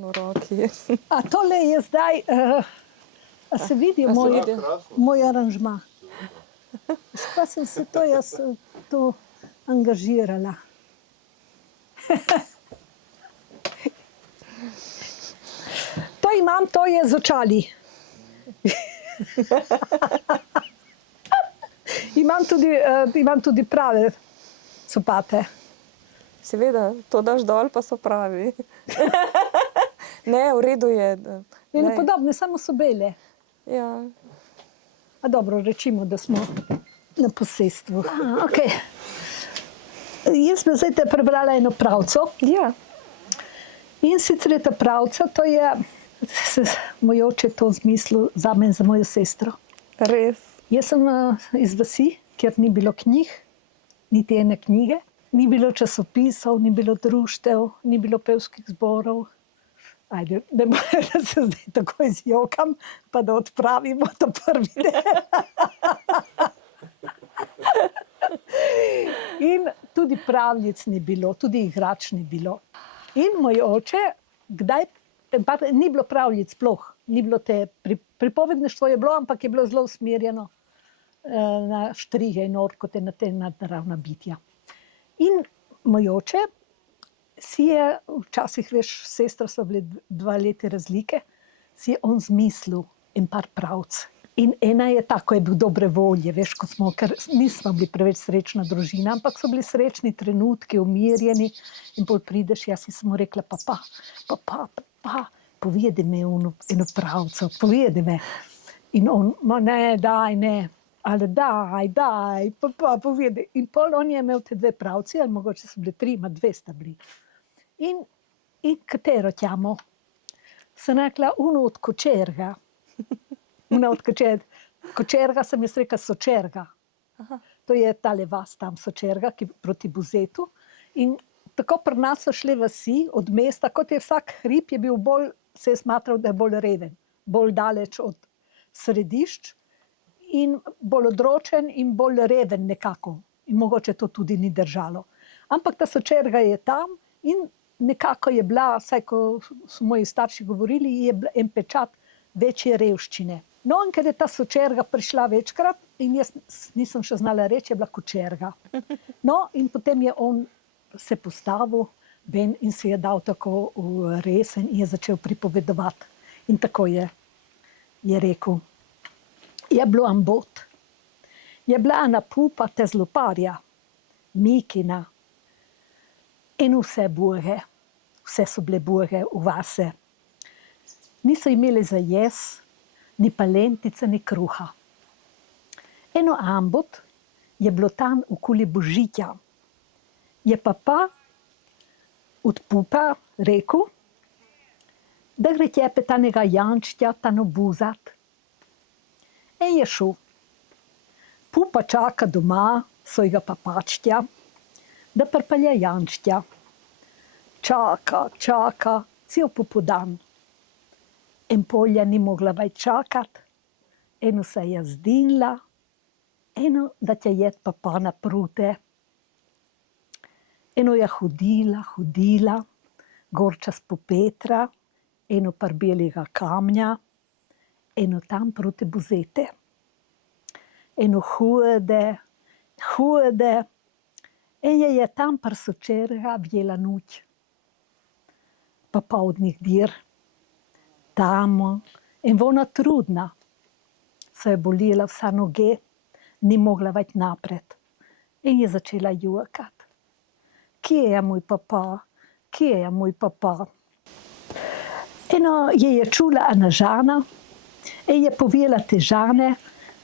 Kran v roki. A tole je zdaj, a se vidi moj aranžma. Skaj sem se to jaz to angažirala. To imam, to je z očali. Imam tudi prave copate. Seveda, to daš dol, pa so pravi. Ne, v redu je. Ne, podobne, samo so bele. Ja. A dobro, rečimo, da smo na posestvu. Okay. Jaz bi zdaj te prebrala eno pravco. Ja. In sicer je ta pravca, to je, moj oče to zmislil zame in za mojo sestro. Res. Jaz sem iz vasi, kjer ni bilo knjig, niti ene knjige, ni bilo časopisov, ni bilo društev, ni bilo pevskih zborov. Ajde, da se zdaj tako izjokam, pa da odpravimo to prvi del. In tudi pravljic ni bilo, tudi igrač ni bilo. In moj oče, ni bilo pravljic sploh, ni bilo te, pripovedništvo je bilo, ampak je bilo zelo usmerjeno na štrige in orkote, na te nadnaravna bitja. In moj oče si je, včasih, veš, sestra so bile 2 leta razlike, si je on zmislil en par pravc. In ena je tako, je bil dobre volje, veš, ko smo, ker nismo bili preveč srečna družina, ampak so bili srečni trenutki, umirjeni, in bolj prideš, jaz si samo rekla, pa, povedi me eno pravco, povedi me. In on, ne, daj, ne, ali daj, pa, povedi. In pol on je imel te 2 pravci, ali mogoče so bile 3, 2 sta bili. In katero tjamo? Sem rekla, od Kočerga. Od Kočerga sem jaz rekla Sočerga. To je tale vas tam Sočerga, ki proti Buzetu. In tako pri nas so šle vasi od mesta, kot je vsak hrib, je bil bolj, se je smatral, da je bolj reven, bolj daleč od središč in bolj odročen in bolj reven nekako. In mogoče to tudi ni držalo. Ampak ta Sočerga je tam in nekako je bila, vsaj ko so moji starši govorili, je bil en pečat večje revščine. No, in ker je ta Sočerga prišla večkrat in jaz nisem še znala reči, je bila Kočerga. No, in potem je on se postavil ven in se je dal tako v resen in je začel pripovedovati. In tako je rekel. Je bilo ambot. Je bila ena pupa te zloparja, Mikina. In vse burge, vse so bile burge v vase. Niso imeli za jesti, ni palentice, ni kruha. Eno ambot je bilo tam okoli božitja. Je pa od pupa rekel, da gre tjepe tanega Jančtja tam obuzat. In je šel. Pupa čaka doma svojega papačtja, da pripelje Jančtja. Čaka, cel popodan. In polja ni mogla več čakati, eno se je zdinila, eno, da te je papa naprute. Eno je hodila, gorčas po Petra, eno par belega kamnja, eno tam proti Buzete. Eno hode, in je tam par Sočerga vjela noč. Pa poldnih dir. Tamo, in ona trudna, se je bolela vsa noge, ni mogla več napred. In je začela jokati. Kje je moj papa? Kje je moj papa? Eno je čula ena žena in je povedala te žene,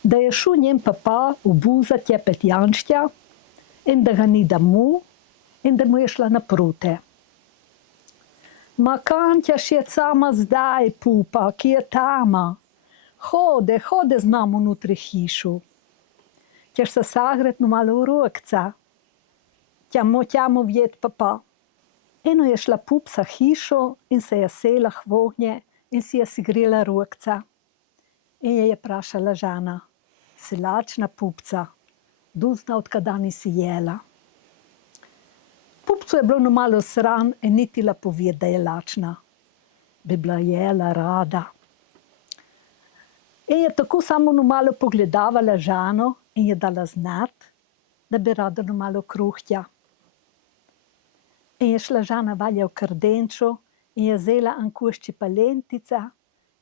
da je šel njen papa obuzat jepet Jančtja in da ga ni domov in da mu je šla naprute. Ma kam ćeš je sama zdaj, pupa, ki je tama? Hode z namo nutri hišu. Ćeš se sagret malo v rokca. Ćamo vjet papa. Eno je šla pup sa hišo in se je sela k vognje in si je sigrela rokca. In je prašala žena, si lačna pupca, duzna od kada nisi jela. Pupcu je bilo malo sram in ni tila povjet, da je lačna. bi bila jela rada. In je tako samo malo pogledavala Žano in je dala znati, da bi rada malo kruhtja. In je šla Žana valja v krdenču in je vzela en košček palentica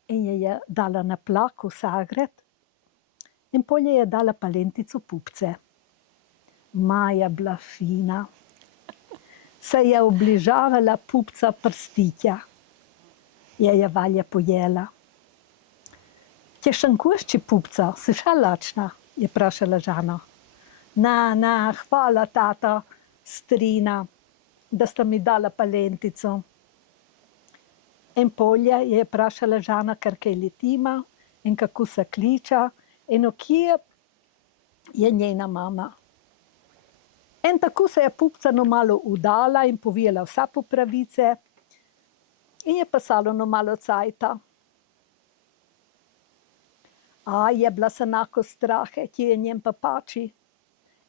in je dala na plak v sagret in polje je dala palentico pupce. Maja bila fina. Se je obližavala pupca prstitja. Je valja pojela. Ćeš en košček pupca, si še lačna, je vprašala Žana. Na, hvala tata, strina, da sta mi dala palentico. In polje je vprašala Žana, kar kaj letima in kako se kliča in kje je njena mama. In tako se je pupca malo udala in povijala vsa po pravice in je pasalo malo cajta. A je bila se enako strahe, kje je njen papači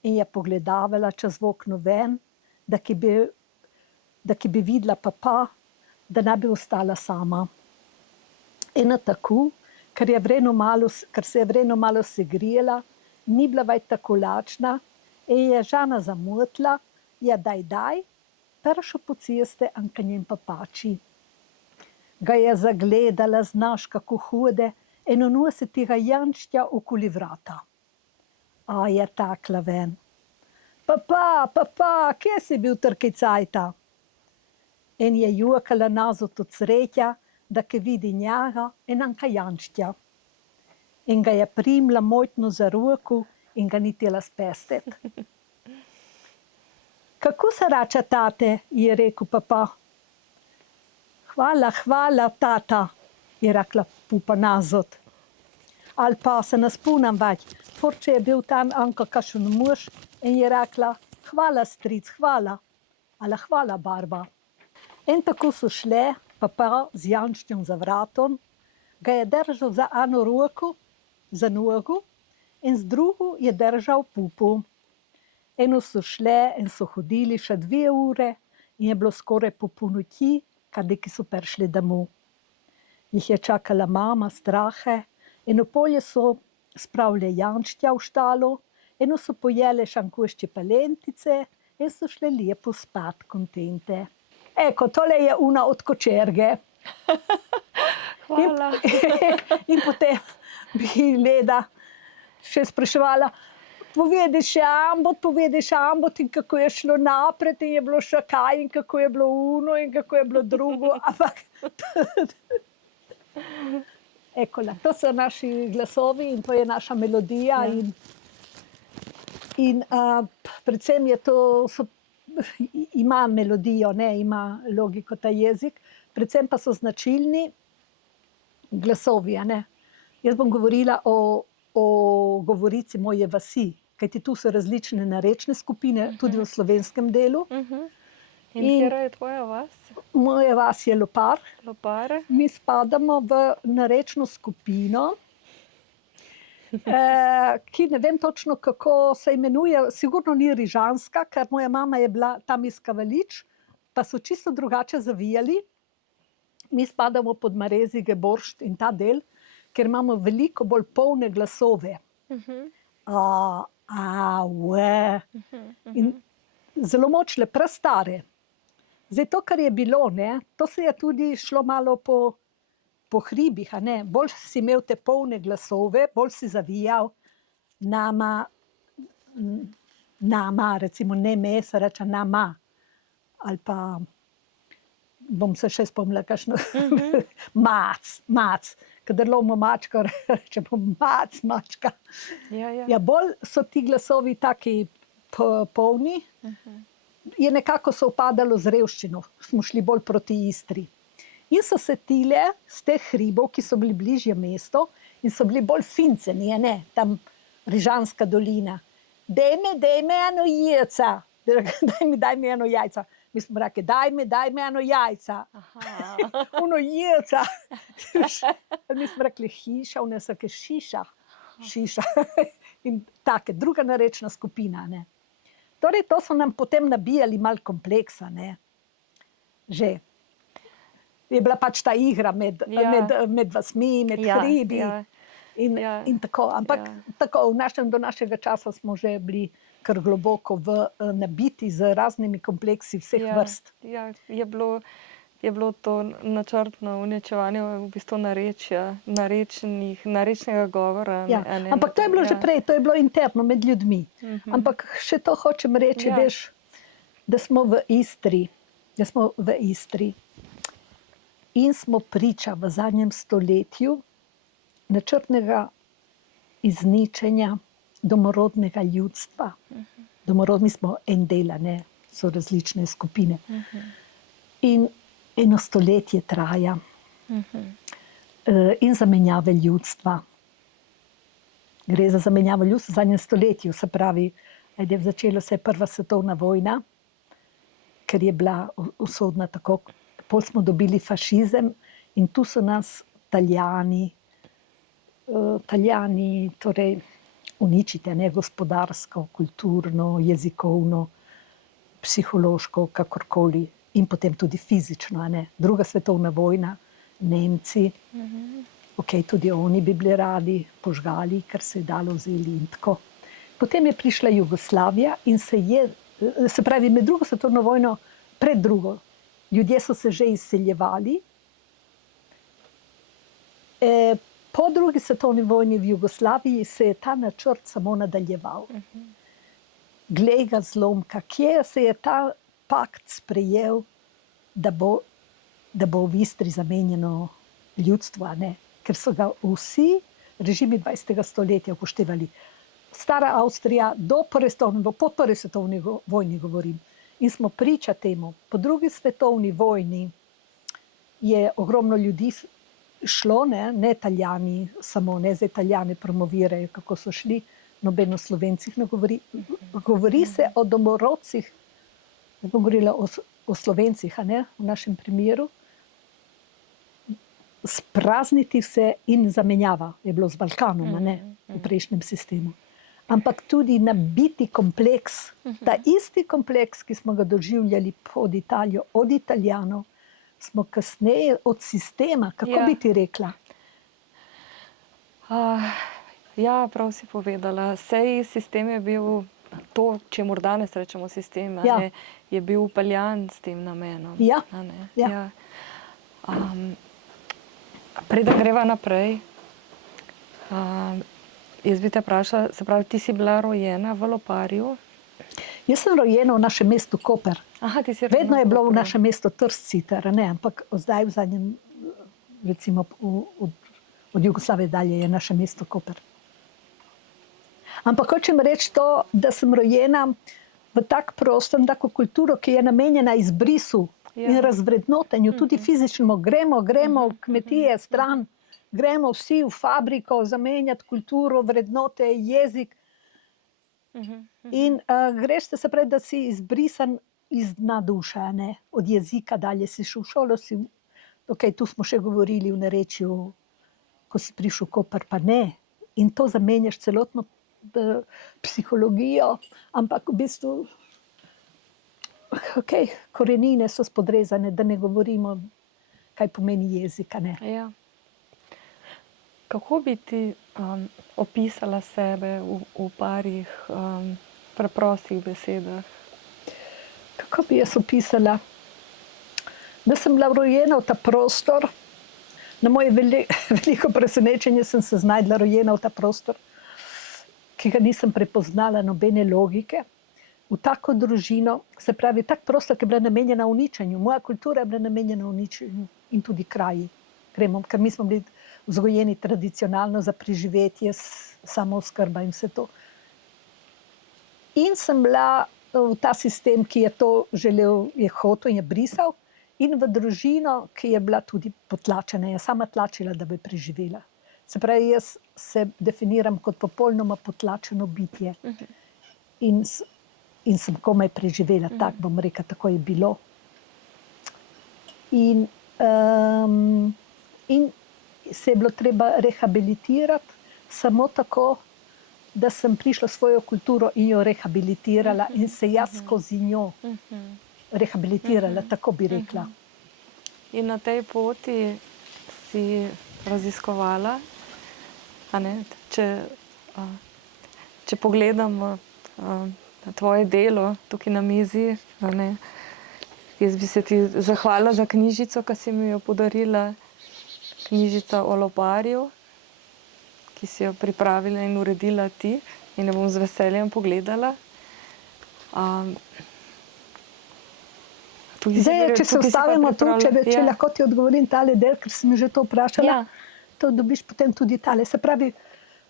in je pogledavala čez okno ven, da ki bi videla papa, da ne bi ostala sama. In tako, ker se je vreno malo segrijela, ni bila več tako lačna in je Žana zamotila, je daj, pršel po ceste anka njen papači. Ga je zagledala, znaš kako hode, in nosi tega jančtja okoli vrata. A je takla ven. Papa, kje si bil trkaj cajta? In je jokala nazad od sretja, da ke vidi njega in anka jančtja. In ga je primila mojtno za roko in ga ni tela spestet. Kako se rača, tate, je rekel papa. Hvala, tata, je rekla pupa nazad. Ali pa se ne spomnim več, forče je bil tam anka kakšen mož in je rekla, hvala stric, hvala. Ali hvala barba. In tako so šle, papa z jančtjem za vratom, ga je držal za eno roko, za nogo, in z drugo je držal pupu. In so šle in so hodili še 2 ure in je bilo skoraj po polnoči, kadeki so prišli domov. Jih je čakala mama, strahe, in v polje so spravili jančtja v štalo, in so pojeli še en košček palentice in so šli lepo spat, kontente. Eko, tole je una od kočerge. Hvala. In potem bi Leda še spraševala, povedi še ambot in kako je šlo napred in je bilo še kaj in kako je bilo uno in kako je bilo drugo, ampak ekola, to so naši glasovi in to je naša melodija in predvsem je to, ima melodijo, ne, ima logiko ta jezik, predvsem pa so značilni glasovi, ne. Jaz bom govorila o govorici moje vasi, kajti tu so različne narečne skupine, tudi v slovenskem delu. In katera je tvoja vas? Moja vas je Lopar. Lopar. Mi spadamo v narečno skupino, ki ne vem točno, kako se imenuje, sigurno ni rižanska, ker moja mama je bila tam iz Kavalič, pa so čisto drugače zavijali. Mi spadamo pod Marezige, Boršt in ta del, ker imamo veliko bolj polne glasove. In zelo močne, prastare. Zdaj to, kar je bilo, ne, to se je tudi šlo malo po hribih, a ne, bolj si imel te polne glasove, bolj si zavijal, nama, recimo ne me, se reče nama, ali pa bom se še spomnila kakšno, mac, kadar lovimo mačko, rečemo mac, mačka. Ja, bolj so ti glasovi taki polni, je nekako sovpadalo z revščino, smo šli bolj proti Istri. In so se tile z teh hribov, ki so bili bližje mesto in so bili bolj finceni, ne, tam Rižanska dolina. Daj me eno jajca, daj mi eno jajca. Mi smo rekli, daj mi eno jajca. Ono jajca. Mi smo rekli hiša, one so ke šiša. In take, druga narečna skupina, ne. Torej, to so nam potem nabijali malo kompleksa, ne. Že. je bila pač ta igra med vasmi, med hribi. In tako. Ampak tako, do našega časa smo že bili kar globoko nabiti z raznimi kompleksi vseh vrst. Ja, je bilo to načrtno uničevanje v bistvu narečja, narečnega govora. Ja. Ampak to je bilo že prej, to je bilo interno med ljudmi. Ampak še to hočem reči, veš, da smo v Istri. In smo priča v zadnjem stoletju načrtnega izničenja domorodnega ljudstva. Domorodni smo en del, ne, so različne skupine. In eno stoletje traja. In zamenjave ljudstva. Gre za zamenjavo ljudstva v zadnjem stoletju, se pravi, začela se je Prva svetovna vojna, ker je bila usodna tako. Pol smo dobili fašizem in tu so nas Italijani torej uničiti, ne, gospodarsko, kulturno, jezikovno, psihološko, kakorkoli. In potem tudi fizično. Ne. Druga svetovna vojna, Nemci, tudi oni bi bili radi požgali, ker se je dalo vzeli in tako. Potem je prišla Jugoslavija in se pravi, med drugo svetovno vojno, pred drugo, ljudje so se že izseljevali. Po drugi svetovni vojni v Jugoslaviji se je ta načrt samo nadaljeval. Glej ga zlomka, kje se je ta pakt sprejel, da bo v Istri zamenjeno ljudstvo, ne? Ker so ga vsi režimi 20. stoletja upoštevali. Stara Avstrija po prvi svetovni vojni govorim. In smo priča temu. Po drugi svetovni vojni je ogromno ljudi šlo, ne Italijani samo, ne za Italijane promovirajo, kako so šli, noben o Slovencih ne govori. Govori se o domorodcih, ne bom govorila o Slovencih, ne, v našem primeru. Sprazniti se in zamenjava je bilo z Balkanom, ne, v prejšnjem sistemu. Ampak tudi nabiti kompleks, ta isti kompleks, ki smo ga doživljali pod Italijo, od Italijanov, smo kasneje od sistema, kako bi ti rekla? Ja, prav si povedala. Sej sistem je bil to, čemur danes rečemo sistem, je bil upeljan s tem namenom. Preden greva naprej, jaz bi te vprašala, se pravi, ti si bila rojena v Loparju? Jaz sem rojena v našem mestu Koper. Vedno je bilo v našem mestu Trst sicer, ampak zdaj v zadnjem, recimo od Jugoslavije dalje, je naše mesto Koper. Ampak hočem reči to, da sem rojena v tak prostor, tako kulturo, ki je namenjena izbrisu in razvrednotenju, tudi fizičnemu. Gremo v kmetije stran, gremo vsi v fabriko zamenjati kulturo, vrednote, jezik. In greš se pravi, da si izbrisan iz dna duše, ne? Od jezika dalje si šel v šolo, tu smo še govorili v narečju, ko si prišel v Koper, pa ne. In to zamenjaš celotno psihologijo, ampak v bistvu korenine so spodrezane, da ne govorimo, kaj pomeni jezika, ne. Ja. Kako bi ti opisala sebe v parih preprostih besedah? Kako bi jaz opisala? Da sem bila rojena v ta prostor. Na moje veliko presenečenje sem se znašla rojena v ta prostor, ki ga nisem prepoznala nobene logike. V tako družino, se pravi, tak prostor, ki je bila namenjena uničenju. Moja kultura je bila namenjena uničenju in tudi kraji. Ker mi smo bili vzgojeni tradicionalno za preživetje, samooskrba in vse to. In sem bila v ta sistem, ki je to želel, je hotel in je brisal, in v družino, ki je bila tudi potlačena. Je sama tlačila, da bi preživela. Se pravi, jaz se definiram kot popolnoma potlačeno bitje. In sem komaj preživela, tako bom rekla, tako je bilo. In se je bilo treba rehabilitirati samo tako, da sem prišla svojo kulturo in jo rehabilitirala in se jaz skozi njo rehabilitirala, tako bi rekla. In na tej poti si raziskovala, a ne, če pogledam na tvoje delo tukaj na mizi, a ne, jaz bi se ti zahvalila za knjižico, ki si mi jo podarila, knjižica o loparju, ki si jo pripravila in uredila ti in jo bom z veseljem pogledala. Zdaj, če se ustavimo tu, če lahko ti odgovorim tale del, ker si mi že to vprašala, to dobiš potem tudi tale. Se pravi,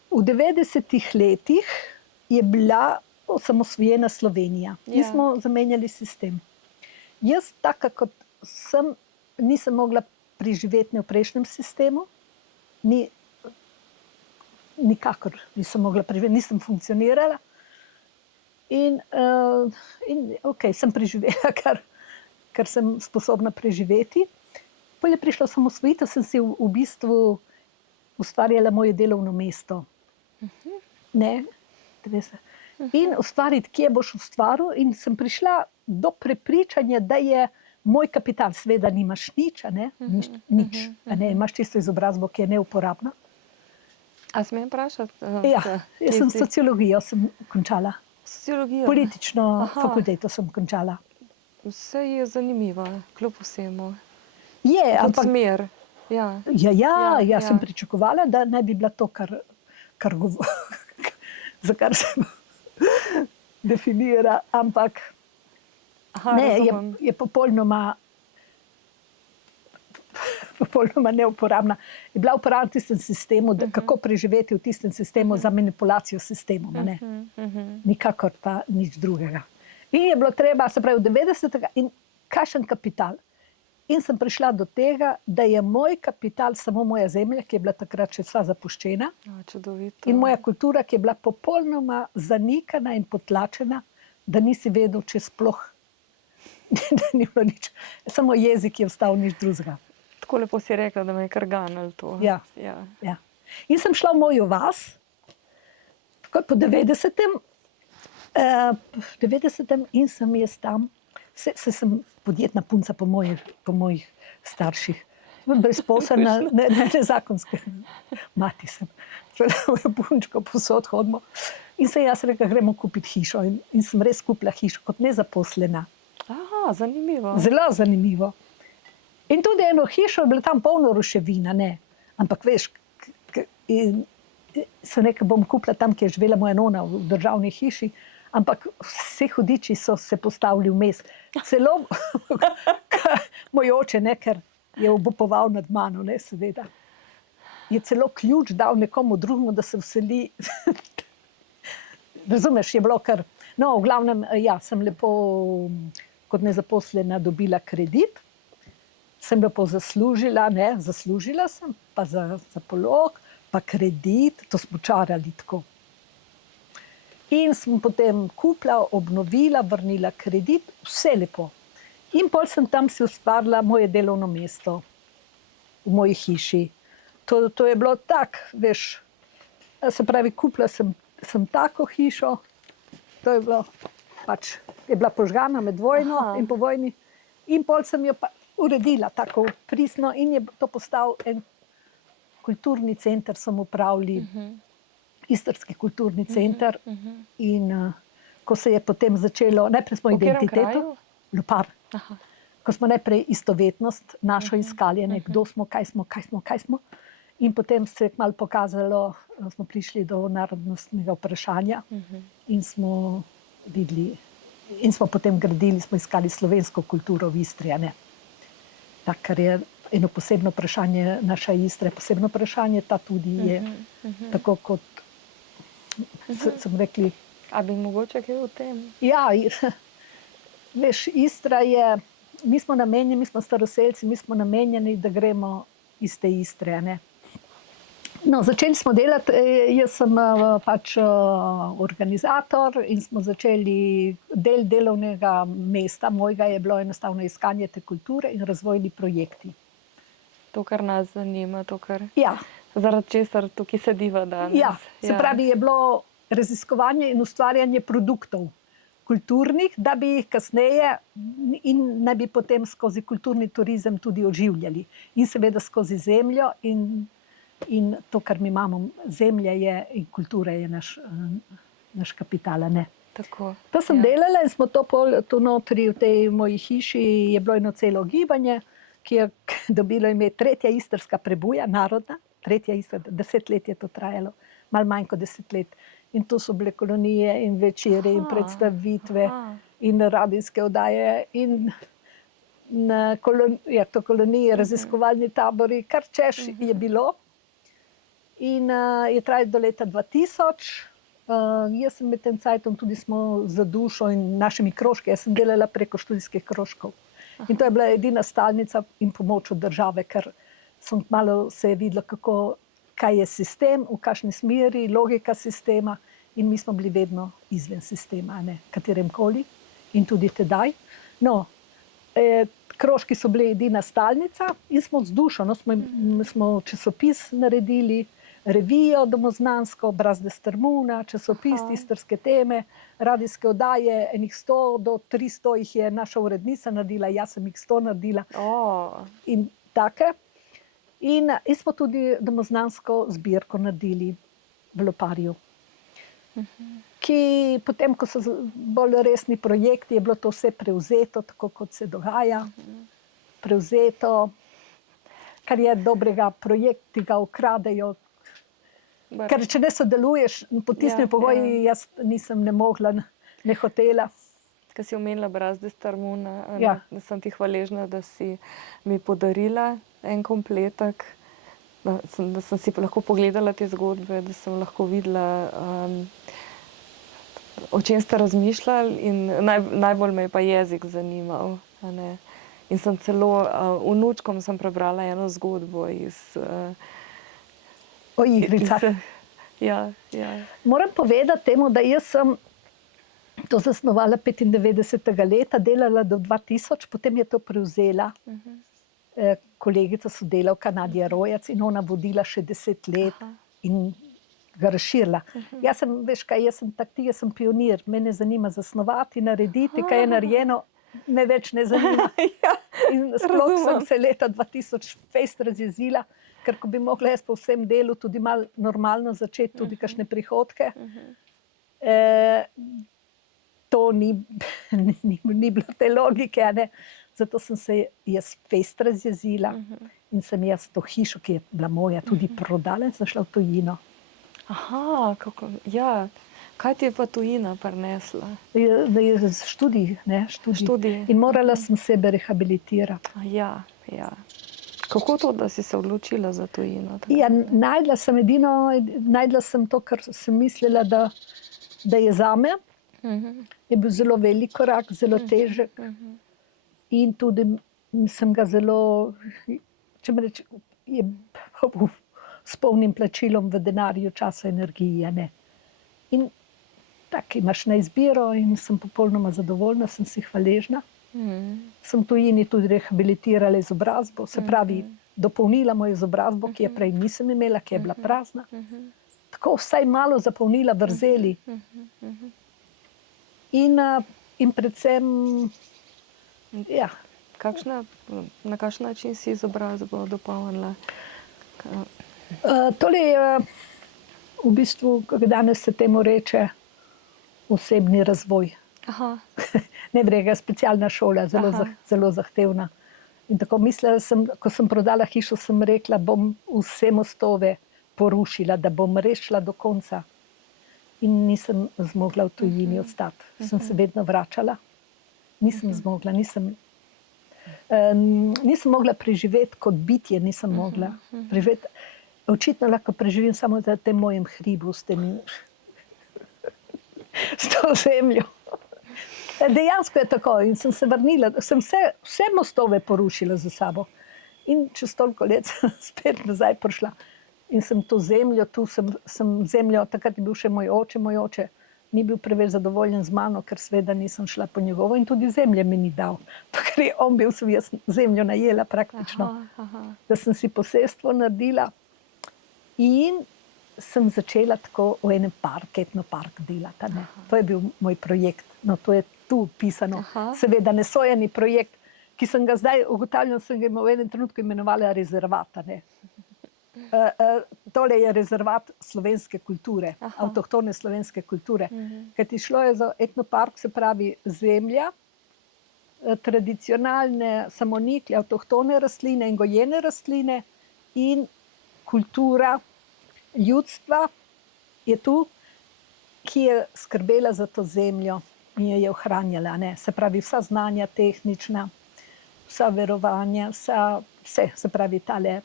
v 90-ih letih je bila osamosvojena Slovenija. Mi smo zamenjali sistem. Jaz, taka kot sem, nisem mogla preživeti v prejšnjem sistemu, nikakor nisem mogla preživeti, nisem funkcionirala. In ok, sem preživela, kar sem sposobna preživeti. Potem je prišla osamosvojitev, sem si v bistvu ustvarjala moje delovno mesto. Ne? In ustvariti, kje boš ustvaril, in sem prišla do prepričanja, da je moj kapital, seveda nimaš nič, nič, imaš čisto izobrazbo, ki je neuporabna. A smem vprašati? Ja, jaz sem sociologijo končala. Sociologijo? Politično fakulteto sem končala. Vse je zanimivo, kljub vsemu. Je, ampak... Kot smer. Ja, sem pričakovala, da ne bi bila to, za kar se definira, ampak je popolnoma neuporabna. Je bila uporabna v tistem sistemu, kako preživeti v tistem sistemu za manipulacijo s sistemom. Nikakor pa nič drugega. In je bilo treba, se pravi, v 90-ega in kakšen kapital. In sem prišla do tega, da je moj kapital samo moja zemlja, ki je bila takrat še vsa zapuščena. Čudovito. In moja kultura, ki je bila popolnoma zanikana in potlačena, da nisi vedel, če sploh da ni bilo nič. Samo jezik je ostal, nič drugega. Tako lepo si rekla, da me je kar ganilo to. Ja. In sem šla v mojo vas, takoj po 90-em, in sem jaz tam, sem podjetna punca po mojih starših, brezposelna, nezakonska mati sem, mojo punčko posod hodimo. In sem jaz rekla, gremo kupiti hišo, in sem res kupila hišo kot nezaposlena. Aha, zanimivo. Zelo zanimivo. In tudi eno hišo je bilo tam polno ruševina, ne, ampak veš, sem rekla, bom kupila tam, ki je živela moja nona v državni hiši, ampak vse hudiči so se postavili vmes. Celo moj oče, ker je obupoval nad mano, seveda, je celo ključ dal nekomu drugemu, da se vseli. Razumeš, je bilo kar... No, v glavnem, sem lepo kot nezaposlena dobila kredit, sem lepo zaslužila, zaslužila sem, pa za polog, pa kredit, to smo čarali tako. In sem potem kupila, obnovila, vrnila kredit, vse lepo. In potem sem tam si ustvarila moje delovno mesto v moji hiši. To je bilo tako, veš, se pravi, kupila sem tako hišo, to je bilo pač, je bila požgana med vojno in po vojni. In potem sem jo pa uredila tako pristno in je to postal en kulturni center, so mu pravili, Istrski kulturni center. In ko se je potem začelo, najprej smo identiteto, Lopar, ko smo najprej istovetnost našo iskali, kdo smo, kaj smo. In potem se je malo pokazalo, smo prišli do narodnostnega vprašanja in smo videli, in smo potem gradili, smo iskali slovensko kulturo v Istri, Tak, kar je eno posebno vprašanje, naša Istra je posebno vprašanje, ta tudi je tako kot sem rekli. A bi mogoče kaj o tem? Ja, veš, Istra je, mi smo namenjeni, mi smo staroselci, mi smo namenjeni, da gremo iz te Istre, No, začeli smo delati, jaz sem pač organizator in smo začeli del delovnega mesta. Mojega je bilo enostavno iskanje te kulture in razvojni projekti. To, kar nas zanima, to, kar zaradi česar tukaj sediva danes. Se pravi, je bilo raziskovanje in ustvarjanje produktov. kulturnih, da bi jih kasneje in naj bi potem skozi kulturni turizem tudi oživljali. In seveda skozi zemljo in to, kar mi imamo, zemlja je in kultura je naš kapital, a ne. Tako. To sem delala in smo tu notri v tej moji hiši je bilo eno celo gibanje, ki je dobilo ime Tretja istrska prebuja, narodna, 10 let je to trajalo, malo manj kot 10 let. In tu so bile kolonije in večere in predstavitve in radijske oddaje in kolonije, raziskovalni tabori, kar češ je bilo. In je trajalo do leta 2000. Jaz sem med tem cajtom tudi smo za dušo in našimi krožki, jaz sem delala preko študijskih krožkov. In to je bila edina stalnica in pomoč od države, ker sem malo se je videla, kaj je sistem, v kakšni smeri, logika sistema in mi smo bili vedno izven sistema, ne, kateremkoli in tudi tedaj. No, krožki so bili edina stalnica in smo z dušo, no, smo časopis naredili, revijo domoznansko, Brazde Strmuna, časopis istrske teme, radijske oddaje, enih 100 do 300 jih je naša urednica naredila, jaz sem jih 100 naredila in take. In smo tudi domoznansko zbirko naredili v Loparju, ki potem, ko so bolj resni projekti, je bilo to vse prevzeto, tako kot se dogaja, prevzeto, kar je dobrega, projekti ga ukradejo, ker če ne sodeluješ, potisnejo pogoji, jaz nisem ne mogla, ne hotela. Ko si omenila Brazde Strmuna, da sem ti hvaležna, da si mi podarila en kompletek, da sem si lahko pogledala te zgodbe, da sem lahko videla, o čem ste razmišljali in najbolj me je pa jezik zanimal. In sem celo vnučkom sem prebrala eno zgodbo iz... O igricah. Ja. Moram povedati temu, da jaz sem to zasnovala 95. leta, delala do 2000, potem je to prevzela kolegica sodelavka Nadja Rojac in ona vodila še 10 let in ga razširila. Jaz sem, veš kaj, jaz sem pionir, mene zanima zasnovati, narediti, kaj je narejeno, me več ne zanima. In sploh sem se leta 2000 fejst razjezila, ker ko bi mogla jaz po vsem delu tudi malo normalno začeti, tudi kakšne prihodke, to ni bilo te logike, ne. Zato sem se jaz fejst razjezila in sem jaz to hišo, ki je bila moja, tudi prodala in sem šla v tujino. Aha, kako, ja. Kaj ti je pa tujina prinesla? Študij, ne, Študij. In morala sem sebe rehabilitirati. Ja. Kako to, da si se odločila za tujino? Ja, najdla sem to, kar sem mislila, da je zame. Je bil zelo velik korak, zelo težek. In tudi sem ga zelo, če me reče, s polnim plačilom v denarju, časa, energije, ne. In tako imaš na izbiro in sem popolnoma zadovoljna, sem si hvaležna. Sem v tujini tudi rehabilitirala izobrazbo, se pravi, dopolnila mojo izobrazbo, ki je prej nisem imela, ki je bila prazna. Tako vsaj malo zapolnila vrzeli. In predvsem, ja. Na kakšen način si izobrazbo dopolnila? Tole je v bistvu, kako danes se temu reče, osebni razvoj. Ne vrega, specialna šola, zelo zahtevna. In tako mislila sem, ko sem prodala hišo, sem rekla, bom vse mostove porušila, da bom res šla do konca. In nisem zmogla v tujini ostati. Sem se vedno vračala. Nisem zmogla, nisem mogla preživeti kot bitje, nisem mogla preživeti. Očitno lahko preživim samo v tem mojem hribu, s to zemljo. Dejansko je tako in sem se vrnila, sem vse mostove porušila za sabo. In čez toliko let sem spet nazaj prišla in sem to zemljo, sem zemljo, takrat je bil še moj oče ni bil preveč zadovoljen z mano, ker seveda nisem šla po njegovo in tudi zemlje mi ni dal. Ker je on bil, sem jaz zemljo najela praktično, da sem si posestvo naredila in sem začela tako v enem etnopark delati. To je bil moj projekt No, to je tu pisano. Aha. Seveda nesojeni projekt, ki sem ga zdaj ugotavljam, sem ga v enem trenutku imenovala rezervat. Ne. Tole je rezervat slovenske kulture, avtohtone slovenske kulture. Kajti šlo je za etnopark, se pravi zemlja, tradicionalne samonikle, avtohtone rastline in gojene rastline in kultura ljudstva je tu, ki je skrbela za to zemljo in jo je ohranjala. Ne? Se pravi, vsa znanja tehnična, vsa verovanja, vse, se pravi, tale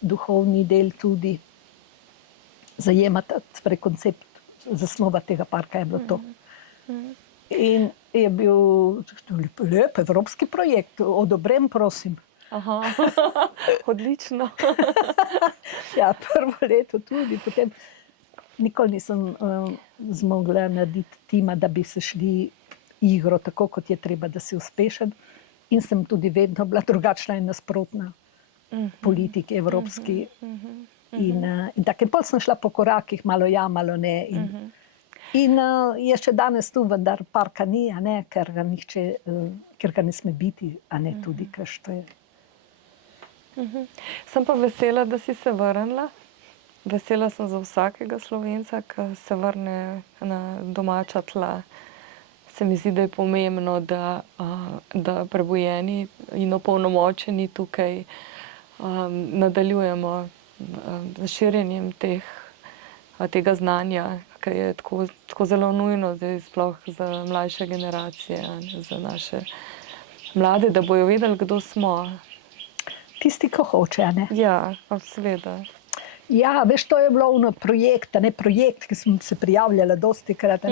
duhovni del tudi zajemata, torej koncept, zasnova tega parka je bilo to. In je bil lep evropski projekt, odobren, prosim. Aha, odlično. Ja, prvo leto tudi, potem nikoli nisem zmogla narediti tima, da bi se šli igro tako, kot je treba, da si uspešen. In sem tudi vedno bila drugačna in nasprotna politiki evropski. In tako. In pol sem šla po korakih, malo ja, malo ne. In je še danes tu, vendar parka ni, a ne, ker ga nihče, ker ga ne sme biti, a ne tudi, ker što je. Sem pa vesela, da si se vrnila. Vesela sem za vsakega Slovenca, ki se vrne na domača tla. Se mi zdi, da je pomembno, da prebujeni in opolnomočeni tukaj nadaljujemo z širjenjem tega znanja, ki je tako zelo nujno zdaj sploh za mlajše generacije, za naše mlade, da bojo vedeli, kdo smo. Tisti, ko hoče, a ne? Ja, seveda. Ja, veš, to je bilo projekt, ki sem se prijavljala dostikrat,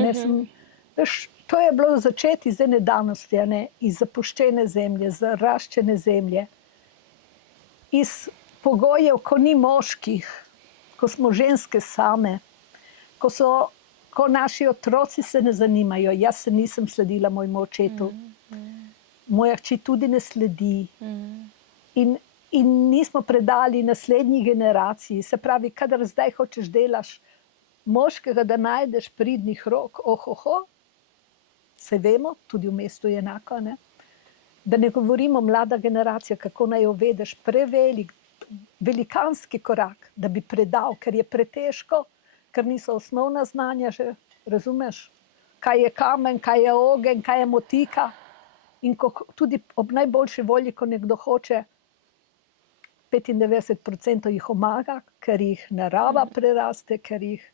veš, to je bilo začeti iz ene danosti, iz zapuščene zemlje, zaraščene zemlje, iz pogojev, ko ni moških, ko smo ženske same, ko naši otroci se ne zanimajo. Jaz se nisem sledila mojemu očetu, moja hči tudi ne sledi. In nismo predali naslednji generaciji. Se pravi, kadar zdaj hočeš delaš moškega, da najdeš pridnih rok, se vemo, tudi v mestu je enako, ne? Da ne govorimo mlada generacija, kako naj jo vedeš, prevelik, velikanski korak, da bi predal, ker je pretežko, ker niso osnovna znanja že, razumeš? Kaj je kamen, kaj je ogenj, kaj je motika. In tudi ob najboljši volji, ko nekdo hoče, 95% jih omaga, ker jih narava preraste, ker jih,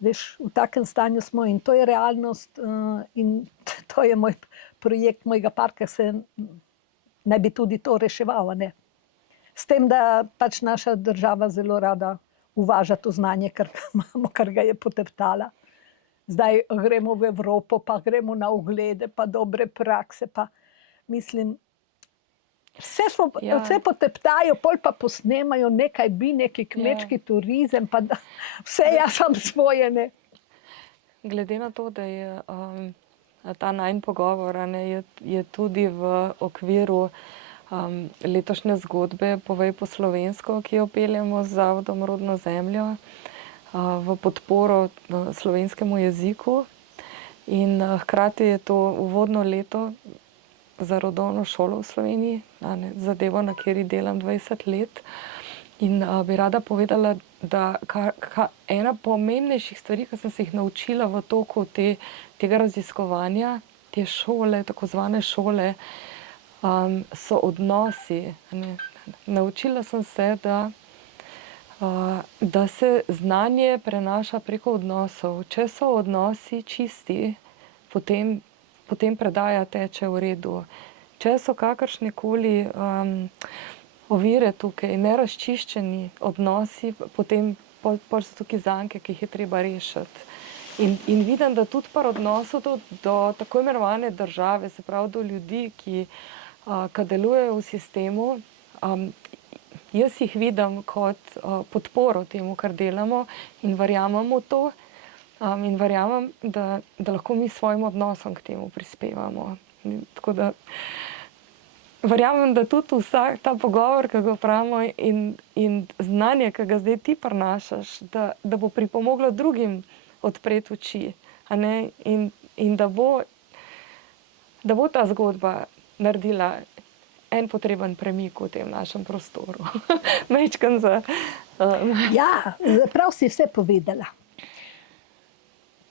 veš, v takem stanju smo in to je realnost in to je moj projekt mojega parka, naj bi tudi to reševal, ne. S tem, da pač naša država zelo rada uvaža to znanje, ker imamo, kar ga je poteptala. Zdaj gremo v Evropo, pa gremo na oglede, pa dobre prakse, pa mislim, vse poteptajo, pol pa posnemajo nekaj neki kmečki turizem, pa da vse jaz sam svoje, ne. Glede na to, da je ta najin pogovor, je tudi v okviru letošnje zgodbe Povej po slovensko, ki jo peljemo z Zavodom Rodno zemljo v podporo slovenskemu jeziku. In hkrati je to uvodno leto za rodovno šolo v Sloveniji, zadevo, na kateri delam 20 let. In bi rada povedala, da ena pomembnejših stvari, ki sem se jih naučila v toku tega raziskovanja, te šole, tako zvane šole, so odnosi. Naučila sem se, da se znanje prenaša preko odnosov. Če so odnosi čisti, potem predaja teče v redu. Če so kakršnekoli ovire tukaj, nerazčiščeni odnosi, potem so tukaj zanke, ki jih je treba rešiti. In vidim, da tudi par odnosov do tako imenovane države, se pravi do ljudi, ki delujejo v sistemu, jaz jih vidim kot podporo temu, kar delamo in verjamem v to. In verjamem, da lahko mi s svojim odnosom k temu prispevamo. Tako da verjamem, da tudi vsak ta pogovor, ki ga pravimo in znanje, ki ga zdaj ti prinašaš, da bo pripomoglo drugim odpreti oči. In in da bo ta zgodba naredila en potreben premik v tem našem prostoru. Majčken za... Ja, prav si vse povedala.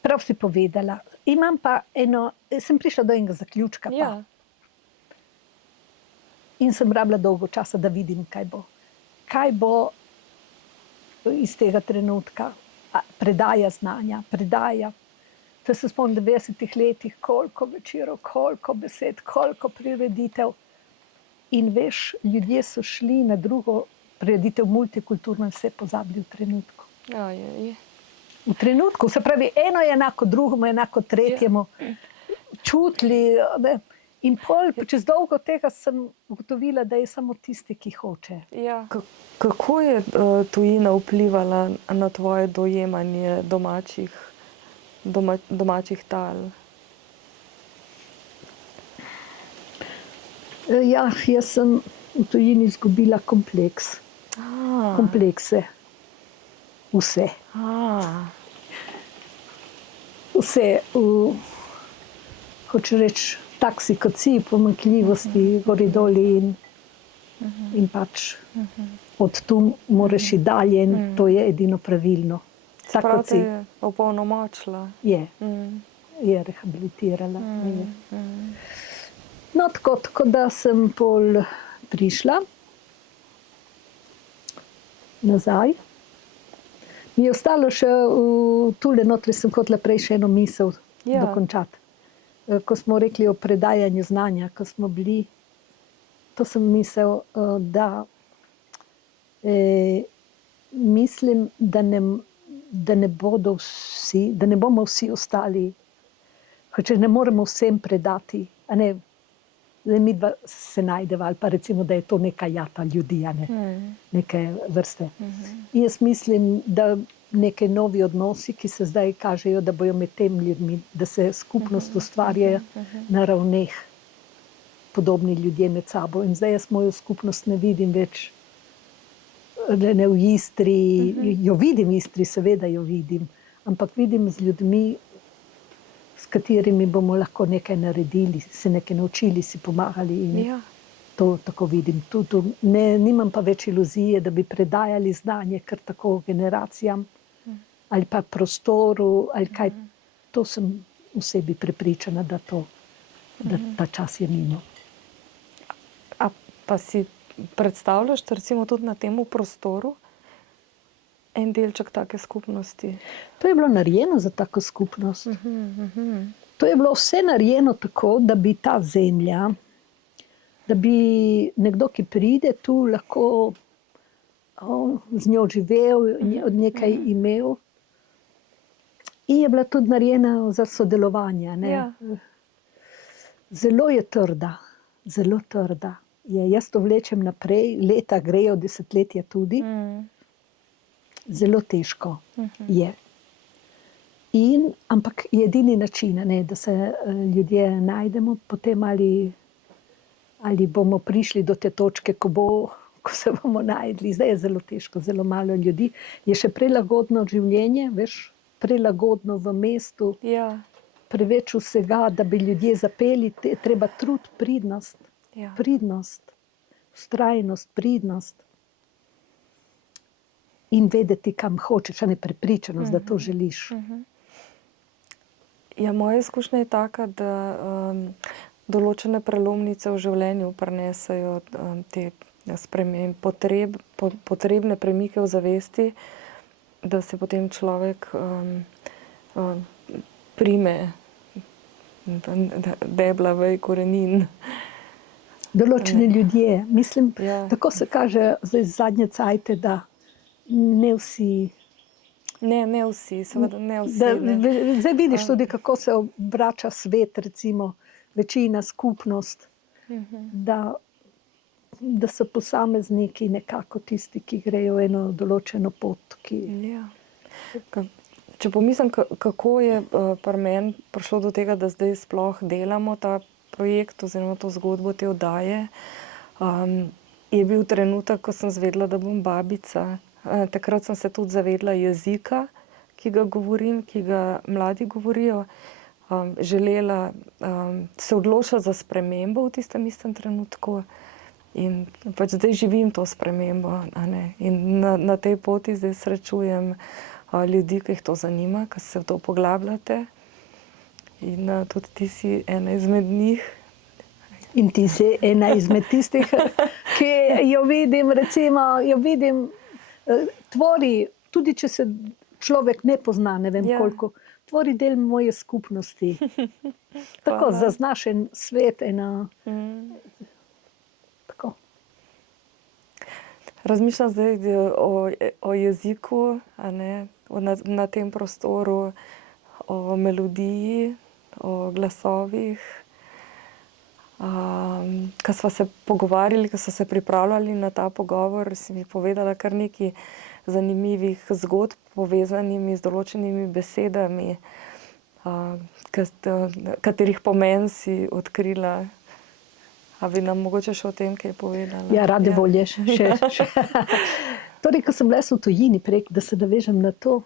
Prav si povedala. Imam pa sem prišla do enega zaključka. Ja. In sem rabila dolgo časa, da vidim, kaj bo. Kaj bo iz tega trenutka. Predaja znanja, predaja. To se spomnim v 90 letih, koliko večerov, koliko besed, koliko prireditev. In veš, ljudje so šli na drugo prireditev multikulturno in vse pozabili v trenutku. V trenutku, se pravi, eno je enako drugemu, enako tretjemu. Čutili. In pol, čez dolgo tega sem ugotovila, da je samo tisti, ki hoče. Ja. Kako je tujina vplivala na tvoje dojemanje domačih tal? Ja, jaz sem v tujini izgubila komplekse. Vse. Vse, hoče reči, taksi kot si, pomanjkljivosti, gori doli in pač od tu moraš iti dalje in to je edino pravilno. Prav te je opolnomočila. Je rehabilitirala. No, tako da sem pol prišla nazaj. Mi je ostalo še tule notri, sem hotela prej še eno misel dokončati. Ko smo rekli o predajanju znanja, ko smo bili, to sem mislil, da mislim, da ne bomo vsi ostali, če ne moremo vsem predati, a ne, da mi dva se najdeva, ali pa recimo, da je to neka jata ljudi, a ne, neke vrste. In jaz mislim, da neke novi odnosi, ki se zdaj kažejo, da bojo med tem ljudmi, da se skupnost ustvarja na ravneh, podobni ljudje med sabo. In zdaj jaz mojo skupnost ne vidim več, ne v Istri, jo vidim v Istri, seveda jo vidim, ampak vidim z ljudmi, s katerimi bomo lahko nekaj naredili, se nekaj naučili, si pomagali in to tako vidim. Nimam pa več iluzije, da bi predajali znanje kar tako generacijam, ali pa prostoru, ali kaj. To sem v sebi prepričana, da ta čas je mimo. A pa si predstavljaš, recimo tudi na tem prostoru, en delček take skupnosti? To je bilo narejeno za tako skupnost. To je bilo vse narejeno tako, da bi ta zemlja, da bi nekdo, ki pride tu, lahko z njo živel, od nekaj imel. In je bila tudi narejena za sodelovanje. Zelo je trda, zelo trda. Jaz to vlečem naprej, leta grejo, desetletja tudi. Zelo težko je. Ampak je edini način, da se ljudje najdemo, potem ali bomo prišli do te točke, ko se bomo najdli. Zdaj je zelo težko, zelo malo ljudi. Je še prelagodno življenje, veš, prelagodno v mestu, preveč vsega, da bi ljudje zapeli, treba trud, pridnost, vztrajnost, pridnost in vedeti, kam hočeš, a ne prepričanost, da to želiš. Ja, moja izkušnja je taka, da določene prelomnice v življenju prinesejo te potrebne premike v zavesti, da se potem človek prime debla v korenin. Določeni ljudje, mislim, tako se kaže zdaj zadnje cajte, da ne vsi. Ne vsi, seveda ne vsi. Zdaj vidiš tudi, kako se obrača svet, recimo, večina, skupnost, da so posamezniki nekako tisti, ki grejo eno določeno pot. Če pomislim, kako je pri meni prišlo do tega, da zdaj sploh delamo ta projekt oziroma to zgodbo te oddaje, je bil trenutek, ko sem zvedela, da bom babica. Takrat sem se tudi zavedla jezika, ki ga govorim, ki ga mladi govorijo. želela se odločiti za spremembo v tistem istem trenutku. In pač zdaj živim to spremembo. A ne? In na tej poti zdaj srečujem ljudi, ki jih to zanima, ki se v to poglabljate. In tudi ti si ena izmed njih. In ti si ena izmed tistih, ki jo vidim, recimo, tvori, tudi če se človek ne pozna, ne vem koliko, tvori del moje skupnosti. Tako, zaznaš en svet, tako. Razmišljam zdaj o jeziku, a ne, na tem prostoru, o melodiji, o glasovih. Ko sva se pogovarjali, ko sva se pripravljali na ta pogovor, si mi povedala kar nekaj zanimivih zgodb povezanimi z določenimi besedami, katerih pomen si odkrila. A bi nam mogoče še o tem kaj povedala? Ja, rade volje še. Torej, ko sem bila v tujini prek, da se navežem na to,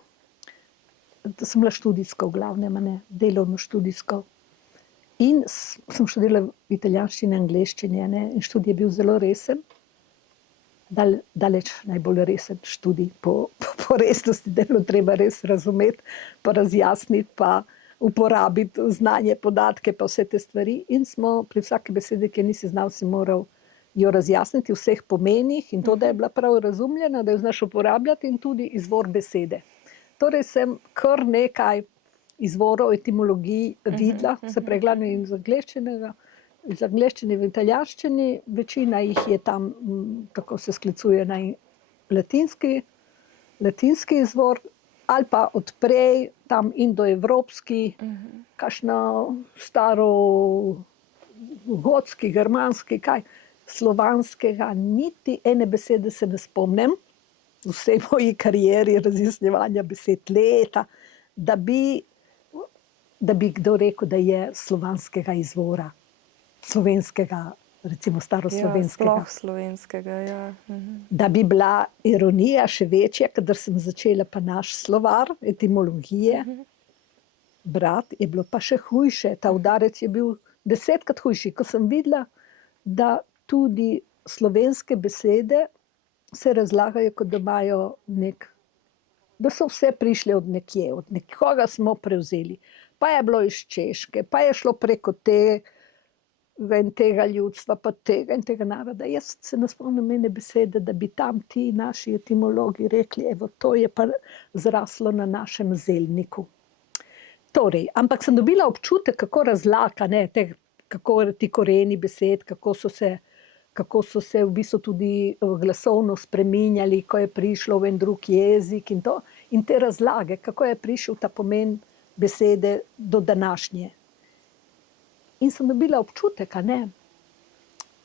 da sem bila študijsko v glavnem, delovno študijsko. In sem študirala v italijanščini, angleščini, in študij je bil zelo resen. Daleč najbolj resen študij po resnosti, da je bilo treba res razumeti, pa razjasniti, pa uporabiti znanje, podatke, pa vse te stvari. In smo pri vsake besedi, ki nisi znal, si moral jo razjasniti v vseh pomenih in to, da je bila prav razumljena, da jo znaš uporabljati in tudi izvor besede. Torej sem kar nekaj izvorov etimologij videla, se preglavljam iz angleščine v italijanščini, večina jih je tam, tako se sklicuje na latinski izvor, ali pa odprej, tam indoevropski, kakšno staro gotski, germanski, kaj, slovanskega, niti ene besede se ne spomnim, v vsej moji karieri razjasnjevanja besed leta, da bi kdo rekel, da je slovanskega izvora, slovenskega, recimo staroslovenskega. Ja, sploh slovenskega, ja. Da bi bila ironija še večja, kadar sem začela pa naš slovar etimologije brati, je bilo pa še hujše. Ta udarec je bil 10-krat hujši, ko sem videla, da tudi slovenske besede se razlagajo, kot da imajo da so vse prišle od nekje, od nekoga smo prevzeli. Pa je bilo iz Češke, pa je šlo preko tega ljudstva, pa tega in tega naroda. Jaz se ne spomnim ene besede, da bi tam ti naši etimologi rekli, evo, to je pa zraslo na našem zelniku. Torej, ampak sem dobila občutek, kako razlaka, kako ti koreni besed, kako so se v bistvu tudi glasovno spreminjali, ko je prišlo v en drug jezik in to. In te razlage, kako je prišel ta pomen besede do današnje. In sem dobila občutek,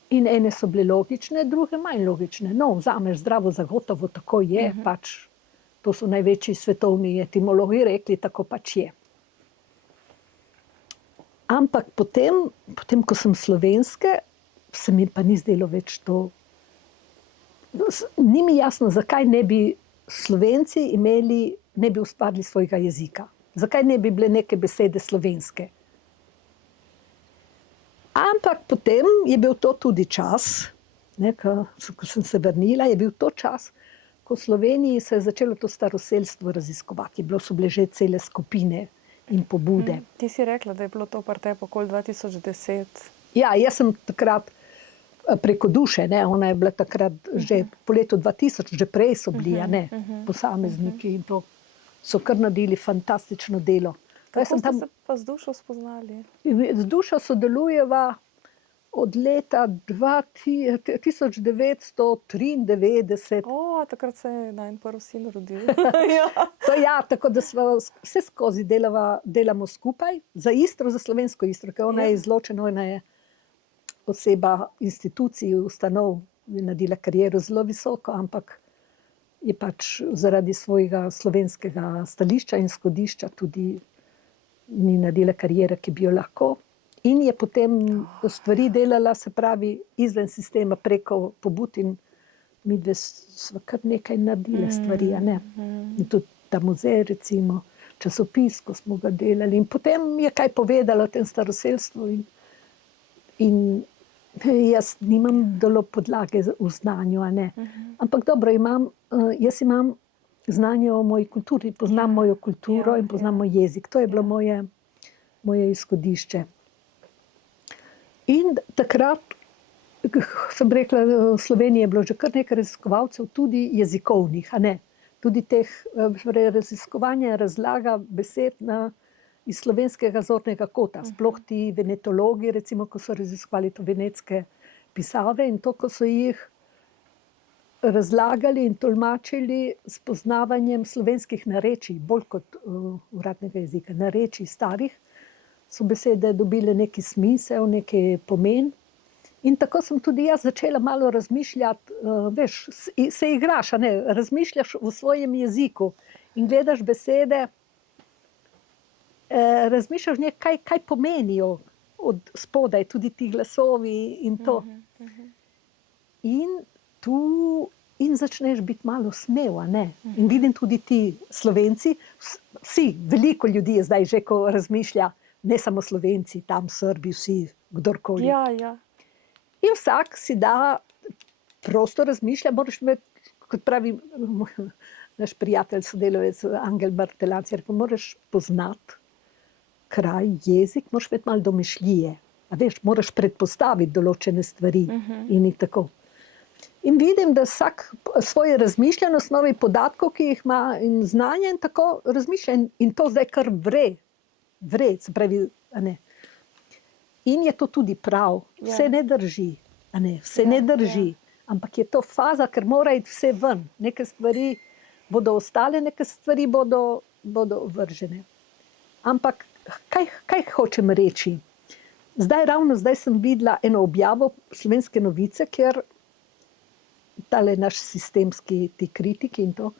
In ene so bile logične, druge manj logične. No, vzameš zdravo za gotovo, tako je, pač to so največji svetovni etimologi rekli, tako pač je. Ampak potem, ko sem slovenske, se mi pa ni zdelo več to. Ni mi jasno, zakaj ne bi Slovenci ne bi ustvarili svojega jezika. Zakaj ne bi bile neke besede slovenske. Ampak potem je bil to tudi čas, ko sem se vrnila, je bil to čas, ko v Sloveniji se je začelo to staroselstvo raziskovati. So bile že cele skupine in pobude. Ti si rekla, da je bilo to pri tebi okoli 2010. Ja, jaz sem takrat preko Duše, ona je bila takrat že po letu 2000, že prej so bili, posamezniki in to so kar naredili fantastično delo. Kako ste se pa z Dušo spoznali? Z Dušo sodelujeva od leta 1993. Takrat se je najin prvi sin rodil. Tako da vse skozi delamo skupaj, za Istro, za slovensko Istro, ker ona je izločena, ona je oseba institucij, ustanov, je naredila kariero zelo visoko, ampak je pač zaradi svojega slovenskega stališča in izhodišča tudi ni naredila kariere, ki bi jo lahko. In je potem stvari delala, se pravi, izven sistema preko pobud in midve sva kar nekaj naredile stvari, In tudi ta muzej, recimo, časopis, ko smo ga delali. In potem je kaj povedala o tem staroselstvu in jaz nimam dolo podlage v znanju, a ne. Ampak dobro, jaz imam znanje o moji kulturi, poznam mojo kulturo in poznam moj jezik. To je bilo moje izhodišče. In takrat, sem rekla, v Sloveniji je bilo že kar nekaj raziskovalcev, tudi jezikovnih, a ne. Tudi teh raziskovanja, razlaga besed iz slovenskega zornega kota. Sploh ti venetologi, recimo, ko so raziskovali to venetske pisave in to, ko so jih razlagali in tolmačili s poznavanjem slovenskih narečij, bolj kot uradnega jezika, narečij starih, so besede dobile neki smisel, neki pomen. In tako sem tudi jaz začela malo razmišljati, veš, se igraš, a ne, razmišljaš v svojem jeziku in gledaš besede, razmišljaš kaj pomenijo od spodaj, tudi ti glasovi in to. In začneš biti malo smel, a ne. In vidim tudi ti Slovenci, vsi, veliko ljudi je zdaj že, ko razmišlja, ne samo Slovenci, tam Srbi, vsi, kdorkoli. Ja. In vsak si da prosto razmišlja, moraš imeti, kot pravi naš prijatelj, sodelavec Angel Bartelanc, je rekel, moraš poznati kraj, jezik, moraš imeti malo domišljije. A veš, moraš predpostaviti določene stvari in tako. In vidim, da vsak svoje razmišlja na osnovi podatkov, ki jih ima in znanja in tako razmišlja. In to zdaj kar vre, se pravi, a ne. In je to tudi prav, vse ne drži, a ne, vse ne drži, ampak je to faza, ker mora iti vse ven. Neke stvari bodo ostale, neke stvari bodo vržene. Ampak kaj hočem reči? Ravno zdaj sem videla eno objavo Slovenske novice, kjer tale naš sistemski ti kritiki in to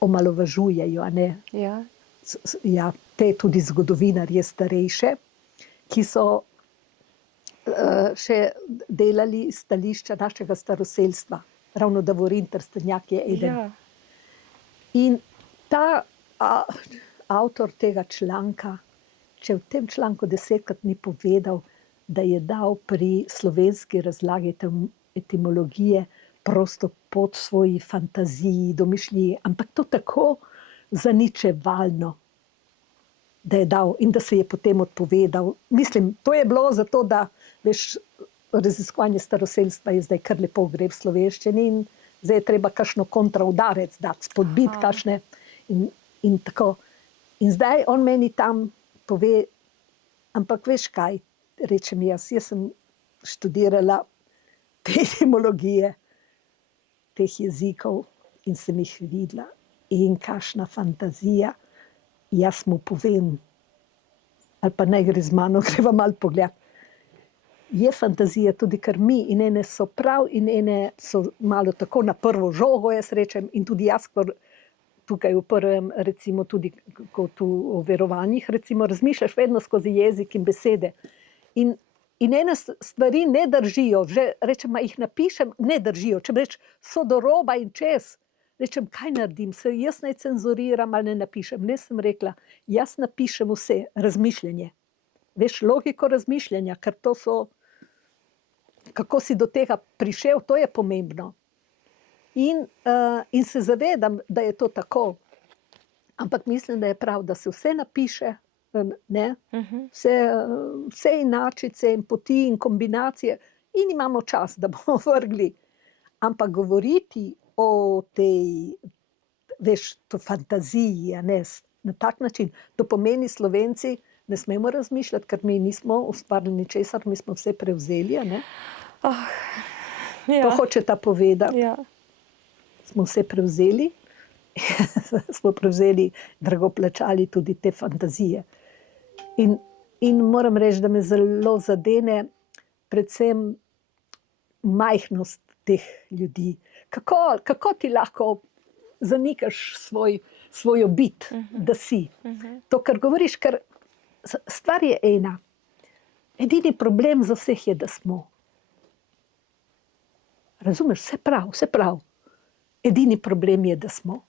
omalovažujejo, a ne. Ja, te tudi zgodovinarje starejše, ki so še delali iz stališča našega staroselstva. Ravno Davorin Trstenjak je eden. In ta avtor tega članka, če v tem članku 10-krat ni povedal, da je dal pri slovenski razlagi etimologije prosto pod svoji fantaziji, domišljiji, ampak to tako zaničevalno, da je dal in da se je potem odpovedal. Mislim, to je bilo zato, da veš, raziskovanje staroselstva je zdaj kar lepo gre v slovenščini in zdaj je treba kakšno kontraudarec dati, spodbiti kakšne in tako. In zdaj on meni tam pove, ampak veš kaj, rečem jaz sem študirala te etimologije teh jezikov in sem jih videla. In kakšna fantazija, jaz mu povem, ali pa naj gre z mano, greva malo pogledat. Je fantazija tudi, ker mi in ene so prav in ene so malo tako na prvo žogo, jaz rečem, in tudi jaz, tukaj v prvem, recimo tudi kot v verovanjih, recimo razmišljaš vedno skozi jezik in besede. In ene stvari ne držijo, že rečem, jih napišem, ne držijo. Če reč, so do roba in čez, rečem, kaj naredim, se jaz naj cenzuriram ali ne napišem. Ne, sem rekla, jaz napišem vse, razmišljanje. Veš, logiko razmišljanja, ker to so, kako si do tega prišel, to je pomembno. In se zavedam, da je to tako. Ampak mislim, da je prav, da se vse napiše, ne? Vse inačice in poti in kombinacije in imamo čas, da bomo vrgli. Ampak govoriti o tej, veš, to fantaziji, ne, na tak način, to pomeni Slovenci, ne smemo razmišljati, ker mi nismo ustvarili ničesar, mi smo vse prevzeli, ne. To hoče ta povedati. Smo vse prevzeli, smo prevzeli, drago plačali tudi te fantazije. In moram reči, da me zelo zadene predvsem majhnost teh ljudi. Kako ti lahko zanikaš svojo bit, da si. To, kar govoriš, ker stvar je ena. Edini problem za vseh je, da smo. Razumeš, vse prav. Edini problem je, da smo.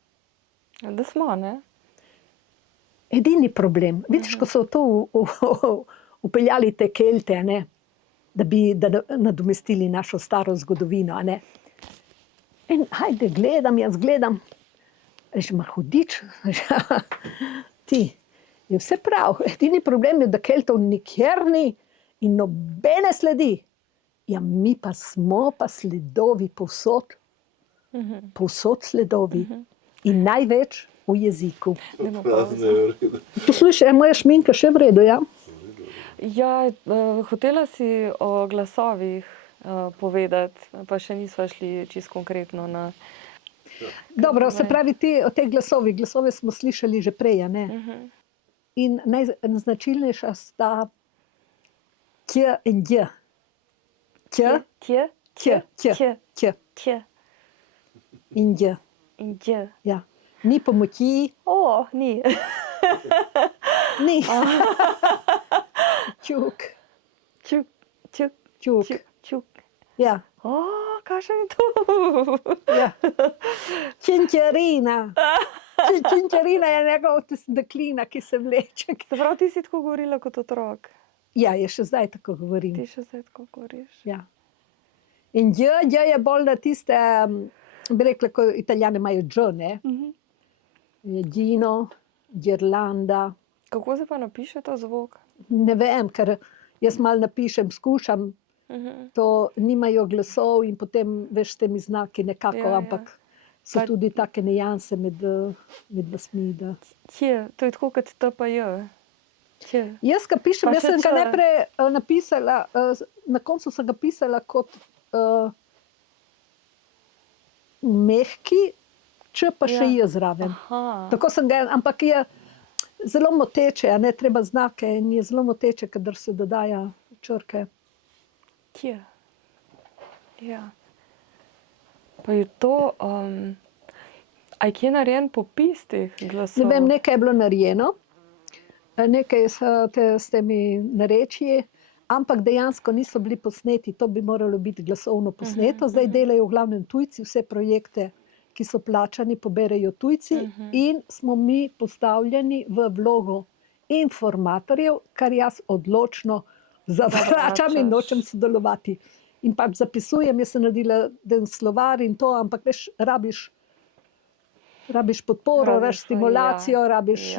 Da smo, ne? Edini problem, vidiš, ko so to upeljali te Kelte, a ne, da bi nadomestili našo staro zgodovino. A ne. In hajde, jaz gledam, rečem, hudič, ti, je vse prav. Edini problem je, da Keltov nikjer ni in nobene sledi. Ja, mi pa smo pa sledovi povsod. Povsod sledovi. In največ v jeziku. Poslušaj, je moja šminka še v redu, ja? Ja, hotela si o glasovih povedati, pa še nisva šli čisto konkretno na... Dobro, se pravi, o teh glasovih. Glasove smo slišali že prej, a ne? In najznačilnejša sta kj in dj. Kj, Kje? kj, kj, kj Kje? in dj. In kje? Ja. Ni pomoči, O, ni. ni. Čuk, Čuk, čuk, čuk. čuk, čuk. Ja, O, kakšen je to? ja. Činčarina. Činčarina je neka deklina, ki se vleče. Se pravi, ti si tako govorila kot otrok. Ja, jaz še zdaj tako govorim. Ti še zdaj tako govoriš. Ja. In dj je bolj na tiste, bi rekla, ko Italijani imajo dž, ne? Je Dino, Girlanda. Kako se pa napiše ta zvok? Ne vem, ker jaz malo napišem, skušam, to nimajo glasov in potem veš s temi znaki nekako, Ja, ja. ampak so Pa- tudi take nijanse med vasmi. Da. Kje? To je tako kot T pa J. Kje? Jaz ga pišem, Pa jaz še sem ga č. najprej napisala, na koncu sem ga pisala kot mehki, če pa še Ja. je zraven. Aha. Tako sem ga, ampak je zelo moteče, a ne, treba znake in je zelo moteče, kadar se dodaja črke. Kje? Ja. Pa je to, a je kje narejen popis teh glasov? Ne vem, nekaj je bilo narejeno, nekaj s temi narečji, ampak dejansko niso bili posneti, to bi moralo biti glasovno posneto. Zdaj delajo v glavnem tujci, vse projekte, ki so plačani, poberejo tujci in smo mi postavljeni v vlogo informatorjev, kar jaz odločno zavračam in nočem sodelovati. In pač zapisujem, jaz sem naredila den slovar in to, ampak veš, rabiš podporo, rabiš stimulacijo, rabiš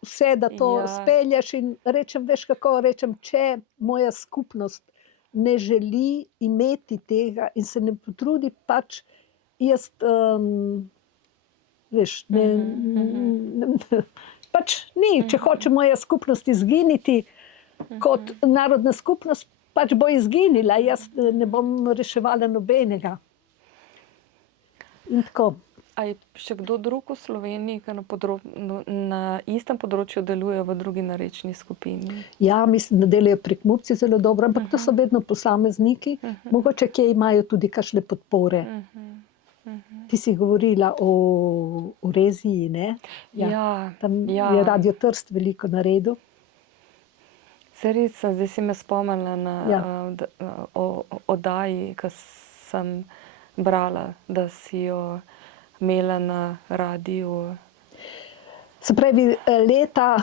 vse, da to spelješ in rečem, veš kako, rečem, če moja skupnost ne želi imeti tega in se ne potrudi, pač jaz, veš, pač ni, če hoče moja skupnost izginiti kot narodna skupnost, pač bo izginila, jaz ne bom reševala nobenega. In tako. A je še kdo drug v Sloveniji, ki na istem področju deluje v drugi narečni skupini? Ja, mislim, da delajo Prekmurci zelo dobro, ampak to so vedno posamezniki, mogoče kje imajo tudi kakšne podpore. Ti si govorila o Reziji, ne? Ja, Tam ja. je Radio Trst veliko naredil. Se res, zdaj si me spomnila na oddaji, ki sem brala, da si jo imela na radiju. Se pravi, leta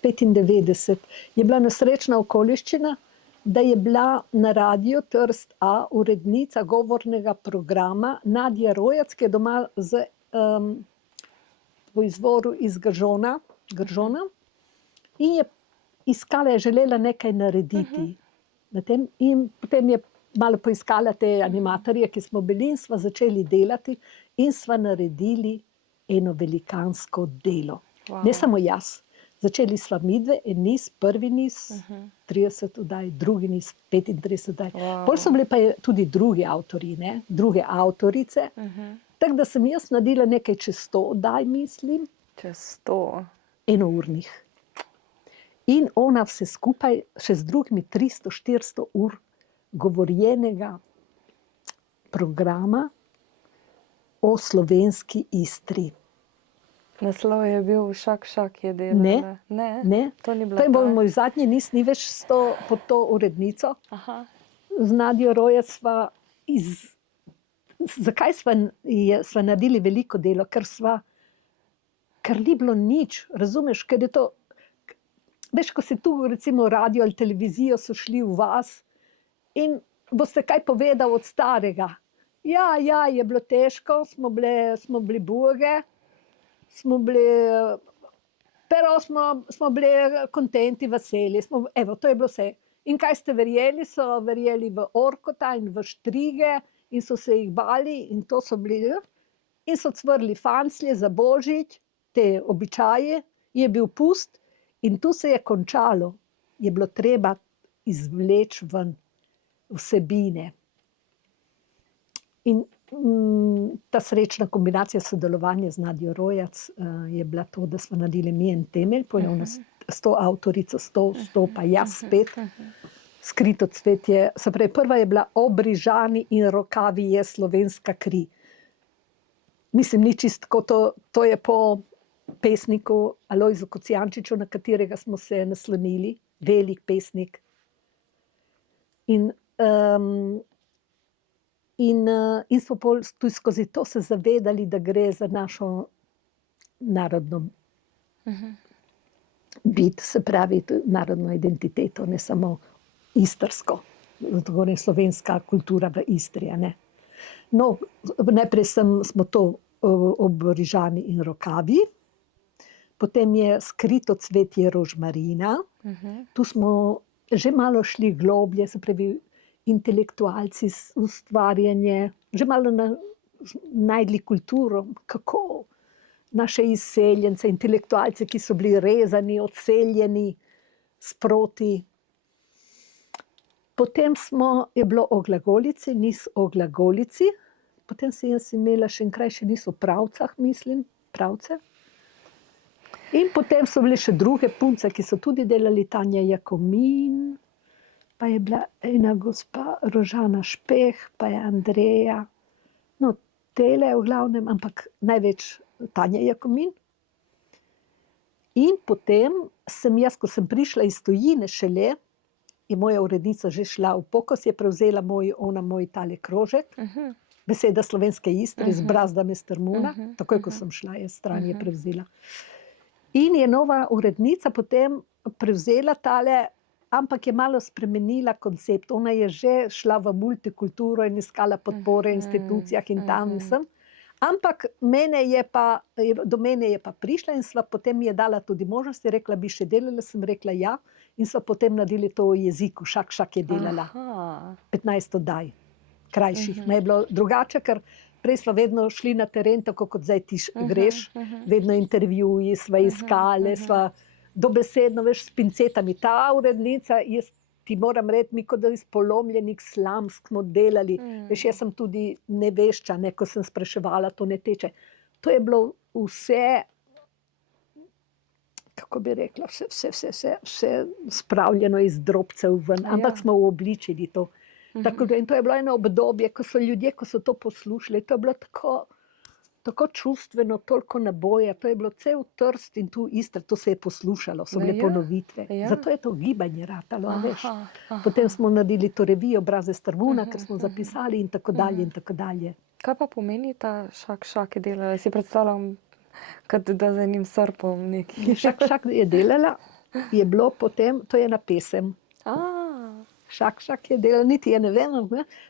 1995 je bila nesrečna okoliščina, da je bila na radiju Trst A urednica govornega programa Nadja Rojac, ki je doma v izvoru iz Gržona in je iskala, je želela nekaj narediti na tem in potem je malo poiskala te animatorje, ki smo bili in sva začeli delati in sva naredili eno velikansko delo. Wow. Ne samo jaz. Začeli sva midve, en niz, prvi niz, 30 oddaj, drugi niz, 35 oddaj. Pol so bili pa tudi drugi avtorji, ne? Druge avtorice. Tako da sem jaz naredila nekaj čez 100 oddaj, mislim. Čez 100. Enournih. In ona vse skupaj, še z drugimi 300-400 ur govorjenega programa o slovenski Istri. Naslov je bil Šak je delala. Ne. To ni bila To je ta. bil moj zadnji niz, ni več pod to urednico. Aha. Z Nadjo Rojac sva zakaj sva naredili veliko delo? Ker ker ni bilo nič, razumeš, ker je to, veš, ko si tu recimo radio ali televizijo so šli v vas in boste kaj povedal od starega. Ja, je bilo težko, smo bili boge, smo bili, pero smo bili kontenti, veseli, evo, to je bilo vse. In kaj ste verjeli? So verjeli v orkota in v štrige in so se jih bali in to so bili, in so cvrli fanclje za božič, te običaje, je bil pust in tu se je končalo. Je bilo treba izvleči ven vsebine. In ta srečna kombinacija sodelovanja z Nadjo Rojac je bila to, da smo naredili mi en temelj, pojavno s to avtorico, s to pa jaz spet, Skrito cvetje, se pravi, prva je bila Obrižani in rokavi je slovenska kri. Mislim, ni čistko, to je po pesniku Alojzu Kocijančiču, na katerega smo se naslonili, velik pesnik. In smo tudi skozi to se zavedali, da gre za našo narodno bit, se pravi narodno identiteto, ne samo istrsko, govorim slovenska kultura v Istri. Ne? No, najprej smo to Obrižani in rokavi, potem je Skrito cvetje rožmarina, tu smo že malo šli globlje, se pravi intelektualci, ustvarjanje, že malo najdli kulturo, kako naše izseljence, intelektualce, ki so bili rezani, odseljeni sproti. Potem je bilo o glagolici, niz o glagolici, potem jaz imela še en krajši niz o pravcah, mislim, pravce. In potem so bile še druge punce, ki so tudi delali, Tanja Jakomin, pa je bila ena gospa Rožana Špeh, pa je Andreja, no, tele v glavnem, ampak največ Tanja Jakomin. In potem jaz, ko sem prišla iz tujine šele, je moja urednica že šla v pokos, je prevzela moj tale krožek, Beseda slovenske Istre, z brazdami Strmuna, takoj, ko sem šla, je stran je prevzela. In je nova urednica potem prevzela tale, ampak je malo spremenila koncept. Ona je že šla v multikulturo in iskala podpore v institucijah in tam sem. Ampak do mene je pa prišla in potem mi je dala tudi možnost, je rekla, bi še delala, sem rekla ja, in so potem naredili to o jeziku, Šak je delala. 15 oddaj, krajših. Je bilo drugače, ker prej smo vedno šli na teren, tako kot zdaj ti greš, vedno intervjuji, sva iskali, sva dobesedno, veš, s pincetami. Ta urednica, jaz ti moram reči, mi kot da iz polomljenih slamsk smo delali. Veš, jaz sem tudi nevešča, ko sem spraševala, to ne teče. To je bilo vse, kako bi rekla, vse spravljeno iz drobcev ven, ampak smo uobličili to. Tako, in to je bilo eno obdobje, ko so ljudje, ko so to poslušali, to je bilo tako čustveno, toliko naboja, to je bilo cel Trst in tu Istra, to se je poslušalo, so bile ponovitve. Zato je to gibanje ratalo, veš. Potem smo naredili to revijo Obraze Strmuna, ker smo zapisali in tako dalje in tako dalje. Kaj pa pomeni ta Šak je delala? Si predstavljam, da z enim srpom neki. Šak je delala, je bilo potem, to je na pesem. Šak je delala, niti je ne vem,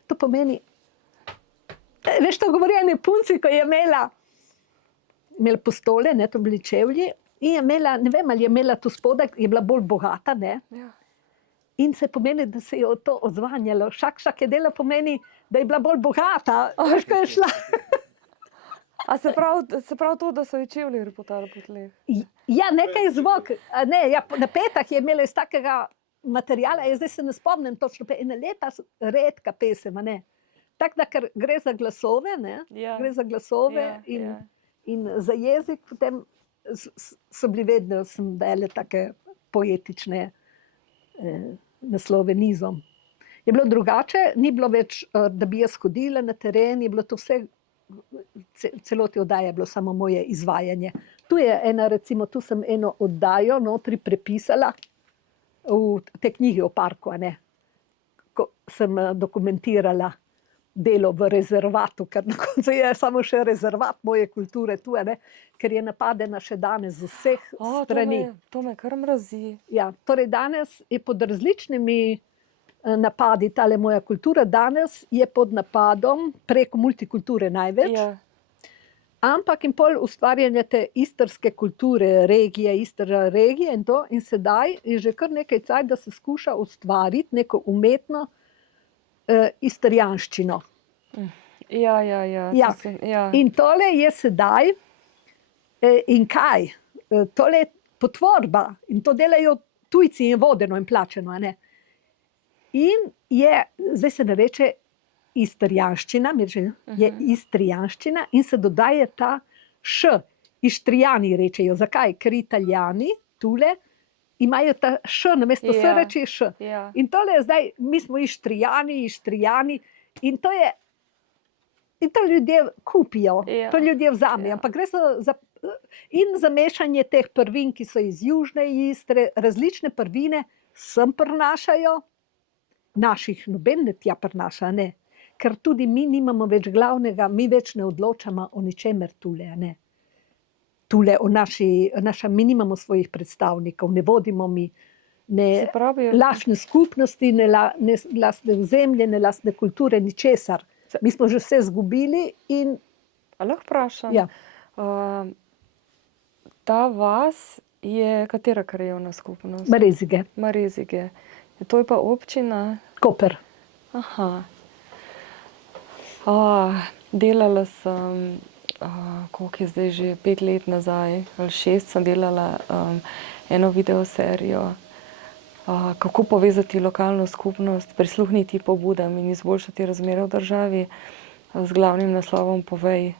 to pomeni, veš, to govori ene punci, ko je imela postole, to bili čevlji, in je imela, ne vem, ali je imela tu spodaj, je bila bolj bogata, ne? In se pomeni, da se je to odzvanjalo. Šak je delala pomeni, da je bila bolj bogata, veš, ko je šla. A se pravi to, da so ji čevlji repotali po tleh? Ja, nekaj zvok, na petah je imela iz takega materijala, jaz zdaj se ne spomnim točno, ena lepa, redka pesem, ne? Tako da, ker gre za glasove, gre za glasove in za jezik, potem so bili vedno, sem dala take poetične naslove nizom. Je bilo drugače, ni bilo več, da bi jaz hodila na teren, je bilo to vse, celoti oddaje je bilo samo moje izvajanje. Tu je ena, recimo, tu sem eno oddajo notri prepisala v te knjigi o parku, ko sem dokumentirala. delo v rezervatu, ker na koncu je samo še rezervat moje kulture tu, ne, ker je napadena še danes z vseh strani. To me kar mrazi. Ja, torej danes je pod različnimi napadi tale moja kultura, danes je pod napadom preko multikulture največ, Ja. ampak in pol ustvarjanje te istrske kulture, regije, Istra regije in to, in sedaj je že kar nekaj cajt, da se skuša ustvariti neko umetno istrijanščino. Ja. Ja. Ja. In tole je sedaj, in kaj? Tole je potvorba in to delajo tujci in vodeno in plačeno, a ne. In je, zdaj se ne reče istrijanščina, je istrijanščina in se dodaje ta š. Ištrijani rečejo. Zakaj? Ker Italijani tule imajo ta š, namesto s reči š. Ja. In tole je zdaj, mi smo Ištrijani in to je, in to ljudje kupijo, Ja. to ljudje vzamejo, ampak gre in za mešanje teh prvin, ki so iz južne Istre, različne prvine sem prinašajo, naših noben ne tja prinaša, ne. Ker tudi mi nimamo več glavnega, mi več ne odločamo o ničemer tule, ne. Tule o mi nimamo svojih predstavnikov, ne vodimo mi ne Se pravi, lastne skupnosti, ne lastne zemlje, ne lastne kulture, ničesar. Mi smo že vse izgubili in a lahko vprašam? ja, Ta vas je katera krajevna skupnost? Marezige, Marezige. To je pa občina? Koper. Aha. Delala sem, koliko je zdaj že, 5 let nazaj ali 6 sem delala eno videoserijo, kako povezati lokalno skupnost, prisluhniti pobudam in izboljšati razmere v državi, z glavnim naslovom Povej.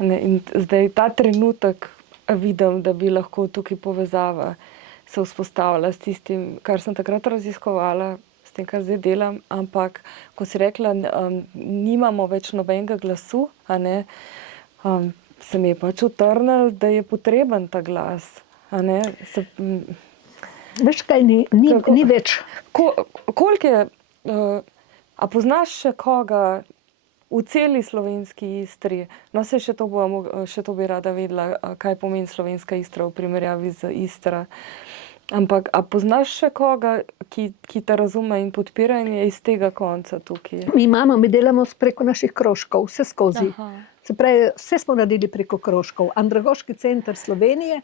In zdaj ta trenutek vidim, da bi lahko tukaj povezava se vzpostavila s tistim, kar sem takrat raziskovala, s tem, kar zdaj delam, ampak ko si rekla, nimamo več nobenega glasu, a ne, se mi je pač utrnilo, da je potreben ta glas, a ne. Veš kaj, ni več. Koliko je, a poznaš še koga v celi slovenski Istri? No, še to bi rada vedela, kaj pomeni slovenska Istra v primerjavi z Istra. Ampak, a poznaš še koga, ki te razume in podpira in je iz tega konca tukaj? Mi delamo preko naših krožkov, vse skozi. Aha. Se pravi, vse smo naredili preko krožkov. Andragoški center Slovenije,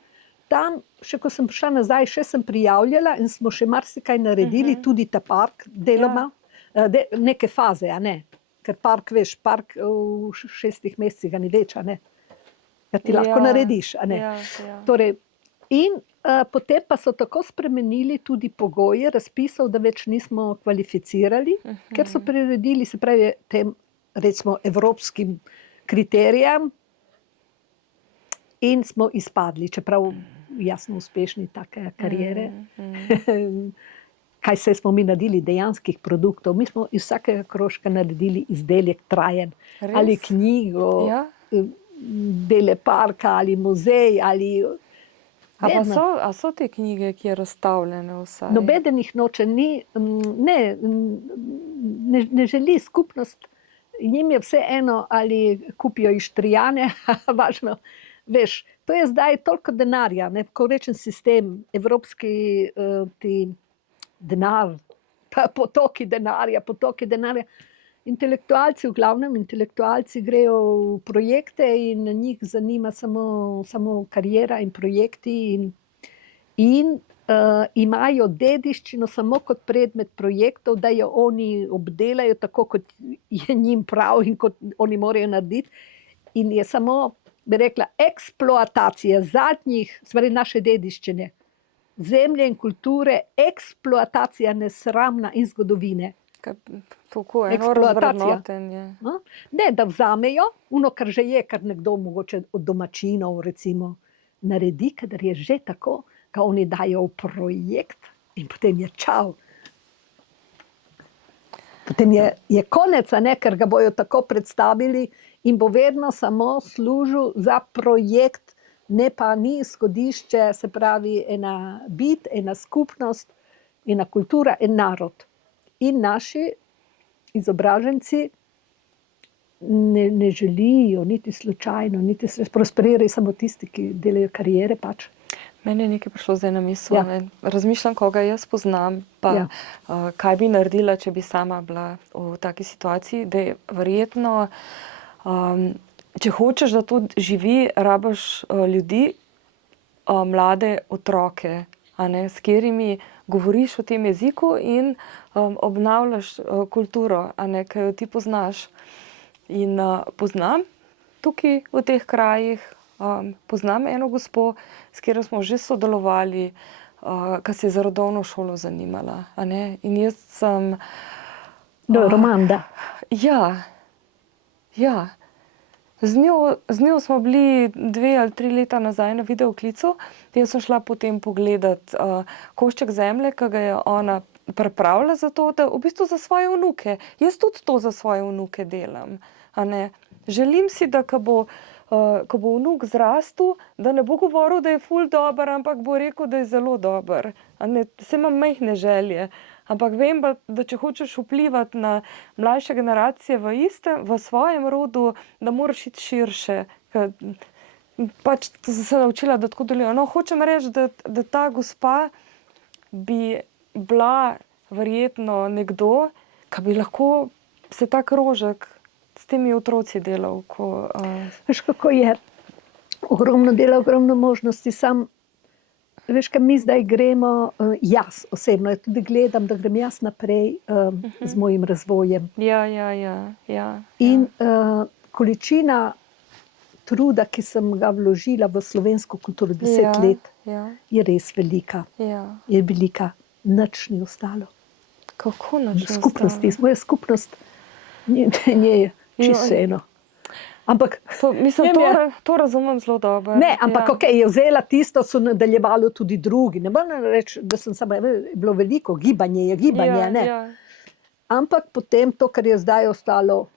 tam, še ko sem prišla nazaj, še sem prijavljala in smo še marsikaj naredili, tudi ta park deloma, neke faze, a ne. Ker park, veš, park v 6 mesecih ga ni več, a ne. Da ti lahko narediš, a ne. Ja. Torej, in potem pa so tako spremenili tudi pogoje razpisov, da več nismo kvalificirali, ker so priredili, se pravi, tem, recimo, evropskim kriterijem in smo izpadli, čeprav jasno uspešni take kariere. Kaj se smo mi naredili dejanskih produktov. Mi smo iz vsakega krožka naredili izdelek trajen. Res? Ali knjigo, dele parka, ali muzej, ali... A so te knjige, ki je razstavljene vsaj? Nobeden jih noče, ne želi skupnost, njim je vse eno, ali kupijo Ištrijane, važno, veš, to je zdaj toliko denarja, ne, ko rečem sistem, evropski denar, potoki denarja. Intelektualci, v glavnem intelektualci grejo v projekte in njih zanima samo kariera in projekti in imajo dediščino samo kot predmet projektov, da jo oni obdelajo tako, kot je njim prav in kot oni morajo narediti. In je samo, bi rekla, eksploatacija zadnjih, stvari naše dediščine, zemlje in kulture, eksploatacija nesramna in zgodovine. Tako, eno razvrednotenje. Ne, da vzamejo, kar že je, kar nekdo mogoče od domačinov recimo naredi, kadar je že tako, ga oni dajo v projekt in potem je čau. Potem je konec, a ne, ker ga bojo tako predstavili in bo vedno samo služil za projekt, ne pa ni izhodišče, se pravi ena bit, ena skupnost, ena kultura, en narod. In naši izobraženci ne želijo, niti slučajno, niti se prosperirajo samo tisti, ki delajo karijere pač. Meni je nekaj prišlo zdaj na misel. Ja. Ne. Razmišljam, koga jaz poznam, pa Ja. kaj bi naredila, če bi sama bila v taki situaciji, da je verjetno, če hočeš, da to živi, rabiš ljudi, mlade otroke, a ne, s katerimi govoriš v tem jeziku in obnavljaš kulturo, a ne, ki jo ti poznaš. In poznam tukaj v teh krajih, poznam eno gospo, s katero smo že sodelovali, ki se je za rodovno šolo zanimala. A ne? In jaz sem... Romanda. Ja, ja. Z njo smo bili 2 ali 3 leta nazaj na videoklicu. Jaz sem šla potem pogledat košček zemlje, ki ga je ona pripravila za to, da v bistvu za svoje vnuke. Jaz tudi to za svoje vnuke delam. A ne? Želim si, da ko bo vnuk zrastel, da ne bo govoril, da je ful dober, ampak bo rekel, da je zelo dober. A ne? Saj imam majhne želje. Ampak vem, da če hočeš vplivati na mlajše generacije v svojem rodu, da moraš iti širše. Pač sem se naučila, da tako delujem. No, hočem reči, da ta gospa bi bila verjetno nekdo, ki bi lahko se ta krožek s temi otroci delal. Veš, kako je? Ogromno dela, ogromno možnosti. Veš, kaj mi zdaj gremo, jaz osebno, tudi gledam, da grem jaz naprej z mojim razvojem. Ja. In količina truda, ki sem ga vložila v slovensko kulturo 10 let, je res velika. Ja. Je velika. Nič ni ostalo. Kako nič ni skupnosti, moja skupnost je čisto eno. Ampak, mislim, to razumem zelo dobro. Ne, ampak je vzela tisto, so nadaljevali tudi drugi. Ne morem reči, da sem samo, je bilo veliko, gibanje, ne. Ja. Ampak potem to, kar je zdaj ostalo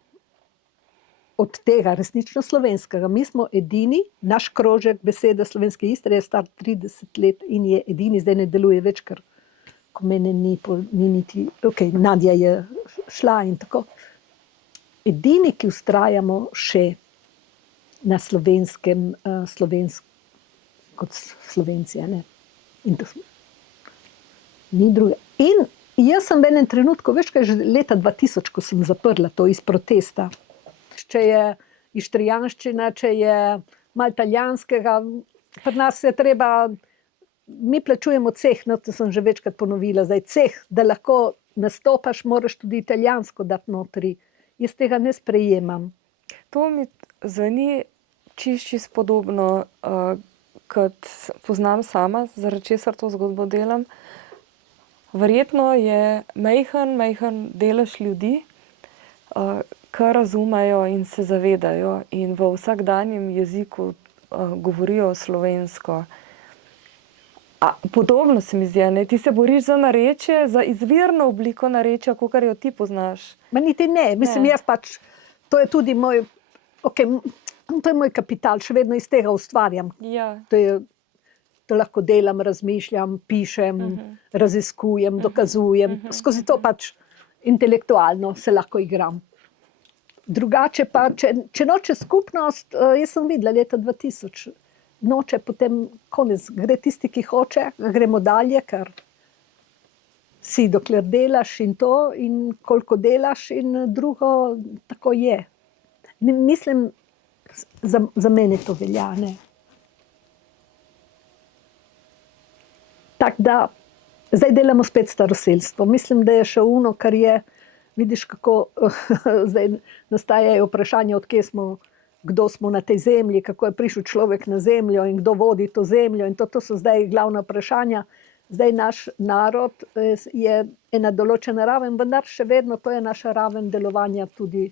od tega resnično slovenskega. Mi smo edini, naš krožek besede slovenske Istre je star 30 let in je edini, zdaj ne deluje več, ker ko mene ni niti, Nadja je šla in tako. Edini, ki vztrajamo še na slovenskem, kot Slovenci, ne. In to ni druga. In jaz sem v enem trenutku, veš kaj, že leta 2000, ko sem zaprla to iz protesta, če je ištrijanščina, če je malo italijanskega, pri nas je treba, mi plačujemo ceh, no, to sem že večkrat ponovila, zdaj ceh, da lahko nastopaš, moraš tudi italijansko dati notri. Jaz tega ne sprejemam. To mi zveni čisto podobno, kot poznam sama, zaradi česar to zgodbo delam. Verjetno je majhen delež ljudi, ki razumejo in se zavedajo in v vsakdanjem jeziku govorijo slovensko. Podobno se mi zdi, ne? Ti se boriš za narečje, za izvirno obliko narečja, kakor jo ti poznaš. Ma niti ne, mislim, jaz pač, to je tudi moj, to je moj kapital, še vedno iz tega ustvarjam. Ja. To lahko delam, razmišljam, pišem, raziskujem, dokazujem. Skozi to pač intelektualno se lahko igram. Drugače pa, če noče skupnost, jaz sem videla leta 2000, noče, potem konec, gre tisti, ki hoče, gremo dalje, ker si dokler delaš in to, in koliko delaš in drugo, tako je. Mislim, za mene to velja, ne. Tako da, zdaj delamo spet staroselstvo. Mislim, da je še ono, kar je, vidiš, kako zdaj nastajajo vprašanja, odkje smo, kdo smo na tej zemlji, kako je prišel človek na zemljo in kdo vodi to zemljo. In to so zdaj glavna vprašanja. Zdaj naš narod je ena določena raven, vendar še vedno to je naša raven delovanja tudi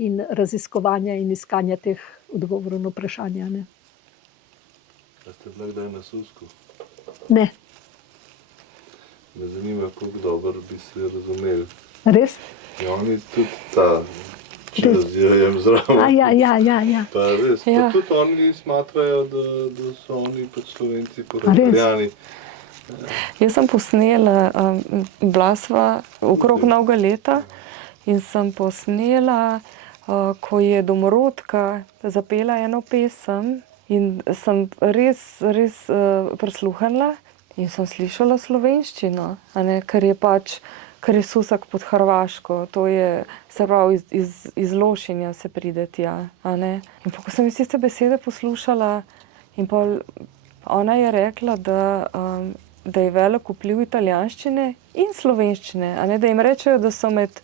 in raziskovanja in iskanja teh odgovorov na vprašanja. Ne? A ste bila kdaj na Susku? Ne. Me zanima, koliko dobro bi se razumeli. Res? Ja, oni tudi ta, če razdijajem zraven. Ja. Pa res, pa tudi oni smatrajo, da so oni pač Slovenci porabljani. Jaz sem posnela, bila sva okrog novega leta in sem posnela ko je domorodka zapela eno pesem in sem res prisluhnila in sem slišala slovenščino, a ne, ker je Susak pod Hrvaško, to je, se pravi, iz Lošinja se pride tja, a ne. In ko sem tiste besede poslušala, in pa ona je rekla, da je velik vpliv italijanščine in slovenščine, a ne, da jim rečejo, da so med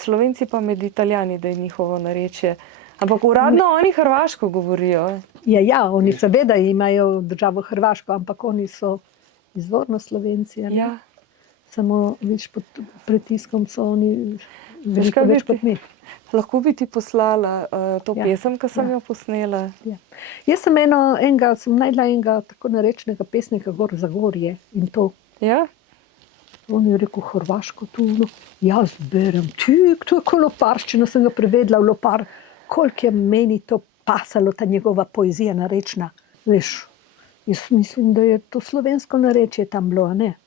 Slovenci pa med Italijani, da je njihovo narečje. Ampak uradno oni hrvaško govorijo. Ja, oni seveda imajo državo Hrvaško, ampak oni so izvorno Slovenci, a ne? Ja. Samo več pod pritiskom so oni veliko več kot mi. Lahko bi ti poslala to pesem, ki sem jo posnela. Ja. Jaz sem sem najdla enega tako narečnega pesnika gor za Gorje in to. Ja? On je rekel hrvaško tu, no, jaz berem, to je ko loparščino, sem ga prevedla v lopar, koliko je meni to pasalo, ta njegova poezija narečna. Veš, jaz mislim, da je to slovensko narečje tam bilo, a ne?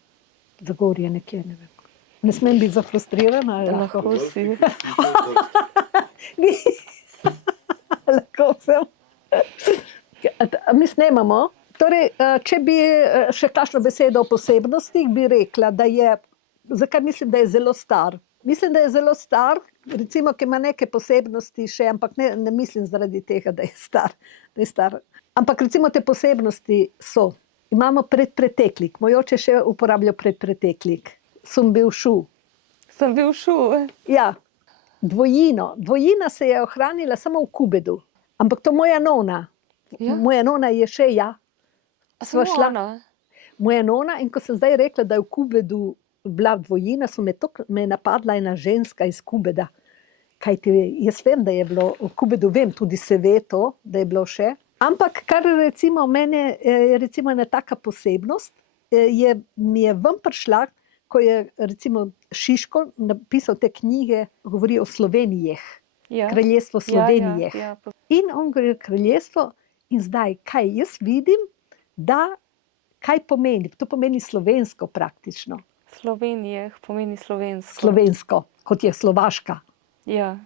Zagorje nekje, ne vem. Ne smem biti zafrustrirana. Lahko si. Lahko sem. Mi snemamo. Torej, če bi še kakšno besedo o posebnostih, bi rekla, da je, zakaj mislim, da je zelo star. Mislim, da je zelo star, recimo, ki ima neke posebnosti še, ampak ne mislim zaradi tega, da je star. Ampak recimo te posebnosti so. Imamo predpreteklik, moj oče še uporablja predpreteklik. Sem bil šu. Sem bil šu. Ja, dvojino. Dvojina se je ohranila samo v Kubedu. Ampak to moja nona. Ja. Moja nona je še ja. Sva šla. Moja nona, in ko sem zdaj rekla, da je v Kubedu bila dvojina, me je napadla ena ženska iz Kubeda. Kajti jaz vem, da je bilo v Kubedu, vem tudi Seveto, da je bilo še. Ampak kar recimo mene je recimo ena taka posebnost, mi je ven prišla, ko je recimo Šiško napisal te knjige, govori o Slovenijah, kraljestvo Slovenijah. In on govori o kraljestvo in zdaj, kaj jaz vidim, da kaj pomeni, to pomeni slovensko praktično. Slovenijah pomeni slovensko. Slovensko, kot je Slovaška. Ja.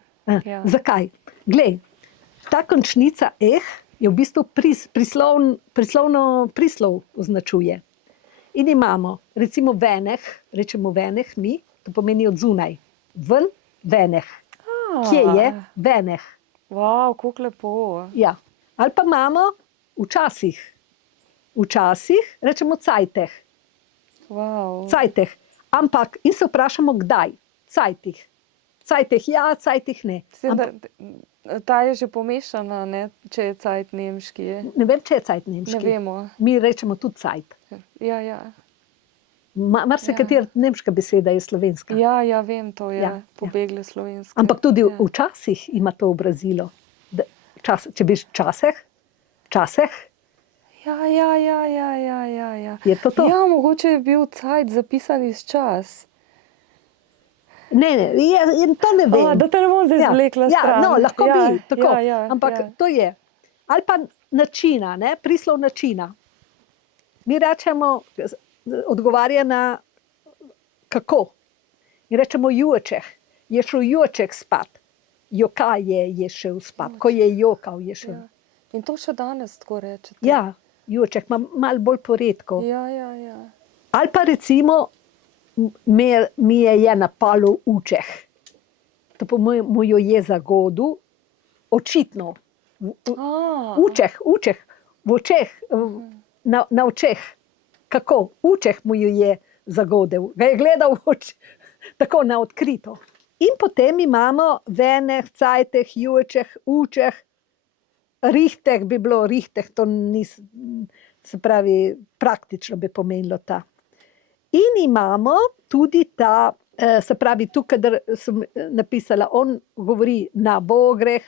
Zakaj? Glej, ta končnica je v bistvu prislov označuje. In imamo, recimo veneh, rečemo veneh mi, to pomeni od zunaj. Ven, veneh. Kje je veneh? Wow, koliko lepo. Ja. Ali pa imamo včasih. Včasih rečemo cajteh. Wow. Cajteh. Ampak, in se vprašamo, kdaj? Cajtih. Cajtih ja, cajtih ne. Ta je že pomešana, ne? Če je cajt nemški. Ne vem, če je cajt nemški. Ne vemo. Mi rečemo tudi cajt. Ja. Katera nemška beseda je slovenska. Ja, vem, to je pobegle slovenske. Ampak tudi včasih ima to obrazilo. Če bi časeh? Ja. Je to to? Ja, mogoče je bil cajt zapisan iz čas. Ne, to ne vem. Da te ne bom zdaj zvlekla stran. No, lahko bi, tako. Ja, ampak to je. Ali pa načina, ne, prislov načina. Mi rečemo, odgovarja na kako. Mi rečemo jučeh. Je šel juček spat. Joka je šel spat. Ko je jokal, je šel. Ja. In to še danes tako rečete. Ja, juček, malo bolj poredko. Ja. Ali pa recimo, mi je napalo učeh. To po mu jo je zagodil, očitno. Učeh, v očeh, na očeh. Kako? Učeh mu jo je zagodil. Ga je gledal tako na odkrito. In potem imamo veneh, cajteh, jučeh, učeh, rihteh bi bilo, to se pravi, praktično bi pomenilo ta. In imamo tudi ta, se pravi, tukaj, da sem napisala, on govori na Vogreh,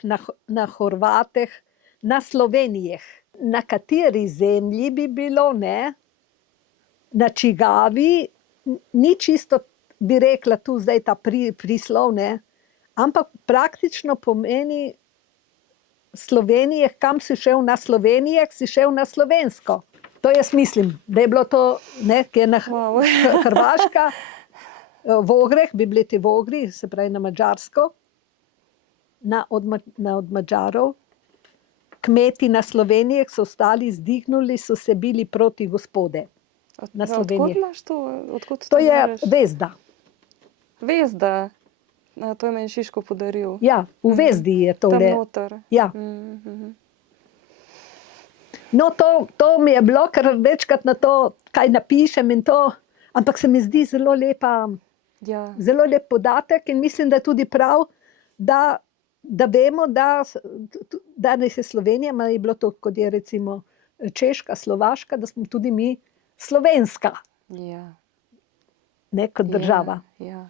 na Horvateh, na Slovenijah. Na kateri zemlji bi bilo, ne? Na čigavi, ni čisto, bi rekla tu zdaj ta prislov, ne? Ampak praktično pomeni Slovenije, kam si šel na Slovenijah, si šel na slovensko. To jaz mislim, da je bilo to, ne, ki je na Hrvaška, Vogreh, bi bili ti Vogri, se pravi na Madžarsko. od Madžarov. Kmeti na Sloveniji so stali, zdihnuli, so se bili proti Gospode. Na Sloveniji. Odkud imaš to? Odkud To je bereš? Vezda. Vezda. To je meni Šiško podaril. Ja, v Vezdi je Tam tole. noter. Ja. No, to mi je bilo, ker večkrat na to, kaj napišem in to, ampak se mi zdi zelo lepa, Ja. zelo lep podatek in mislim, da je tudi prav, da vemo, da danes je Slovenija, ma je bilo to, kot je recimo Češka, Slovaška, da smo tudi mi slovenska, Ja. ne kot država. Ja.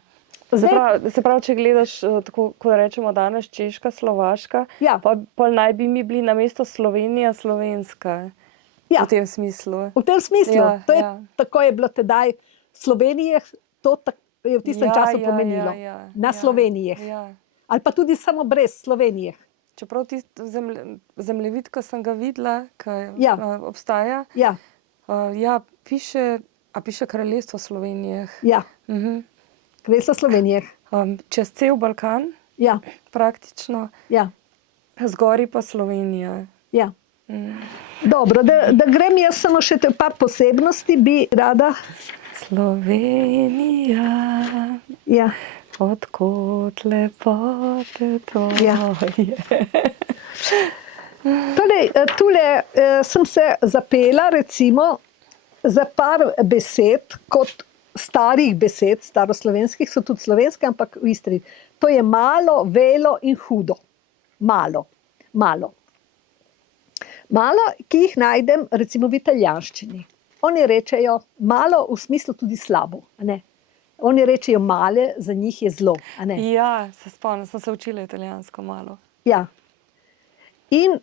Zdaj, Se pravi, če gledaš, tako kot rečemo danes, Češka, Slovaška, Ja. pol naj bi mi bili namesto Slovenija slovenska. Ja. V tem smislu. v tem smislu, Ja, to je, ja. tako je bilo tedaj Slovenije, to je v tistem času pomenilo. Na Slovenijah. Ja. Ali pa tudi samo brez Slovenije. Čeprav tisti zemljevid, ki sem ga videla, ki Ja. obstaja, Ja, ja, piše Kraljestvo Slovenije. ja, Mhm. Kraljestvo Slovenije. Čez cel Balkan, Ja, praktično, ja, zgori pa Slovenija. ja. Dobro, da grem jaz samo še te par posebnosti, bi rada. Slovenija, Ja, odkot lepote tvoje. Ja. torej, tule sem se zapela recimo za par besed, kot starih besed, staroslovenskih, so tudi slovenske, ampak v Istri. To je malo, velo in hudo. Malo, malo. Malo, ki jih najdem recimo v italijanščini. Oni rečejo malo v smislu tudi slabo. A ne? Oni rečejo male, za njih je zlo. A ne? Ja, se spomnim, sem se učila italijansko malo. Ja. In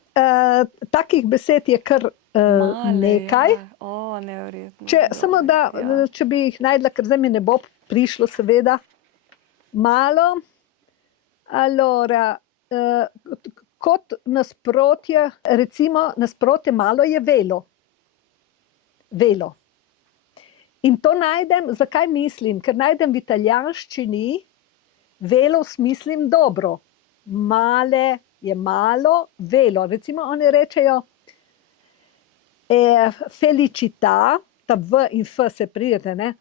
takih besed je kar nekaj. Ja. O, neverjetno. Samo da, Ja. če bi jih najdla, ker zdaj mi ne bo prišlo, seveda. Malo. Allora, kot nasprotje, recimo nasprotje malo je velo. Velo. In to najdem, zakaj mislim? Ker najdem v italijanščini velo smislim dobro. Male je malo, velo. Recimo oni rečejo felicità, ta v in f se pridete, ne?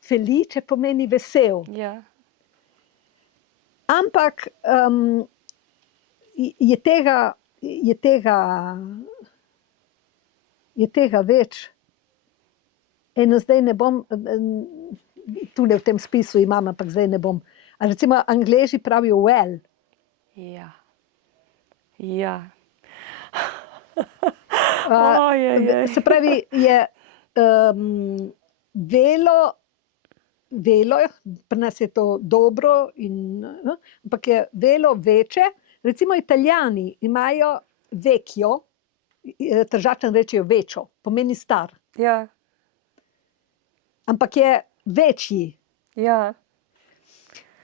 Felice pomeni vesel. Ja. Ampak je tega več. Eno zdaj ne bom, tule v tem spisu imam, ampak zdaj ne bom. A recimo Angleži pravijo well. Ja. Ja. Se pravi, je velo, pri nas je to dobro, ampak je velo veče. Recimo Italijani imajo vecchio, Tržačani rečejo večjo, pomeni star. Ja. Ampak je večji. Ja.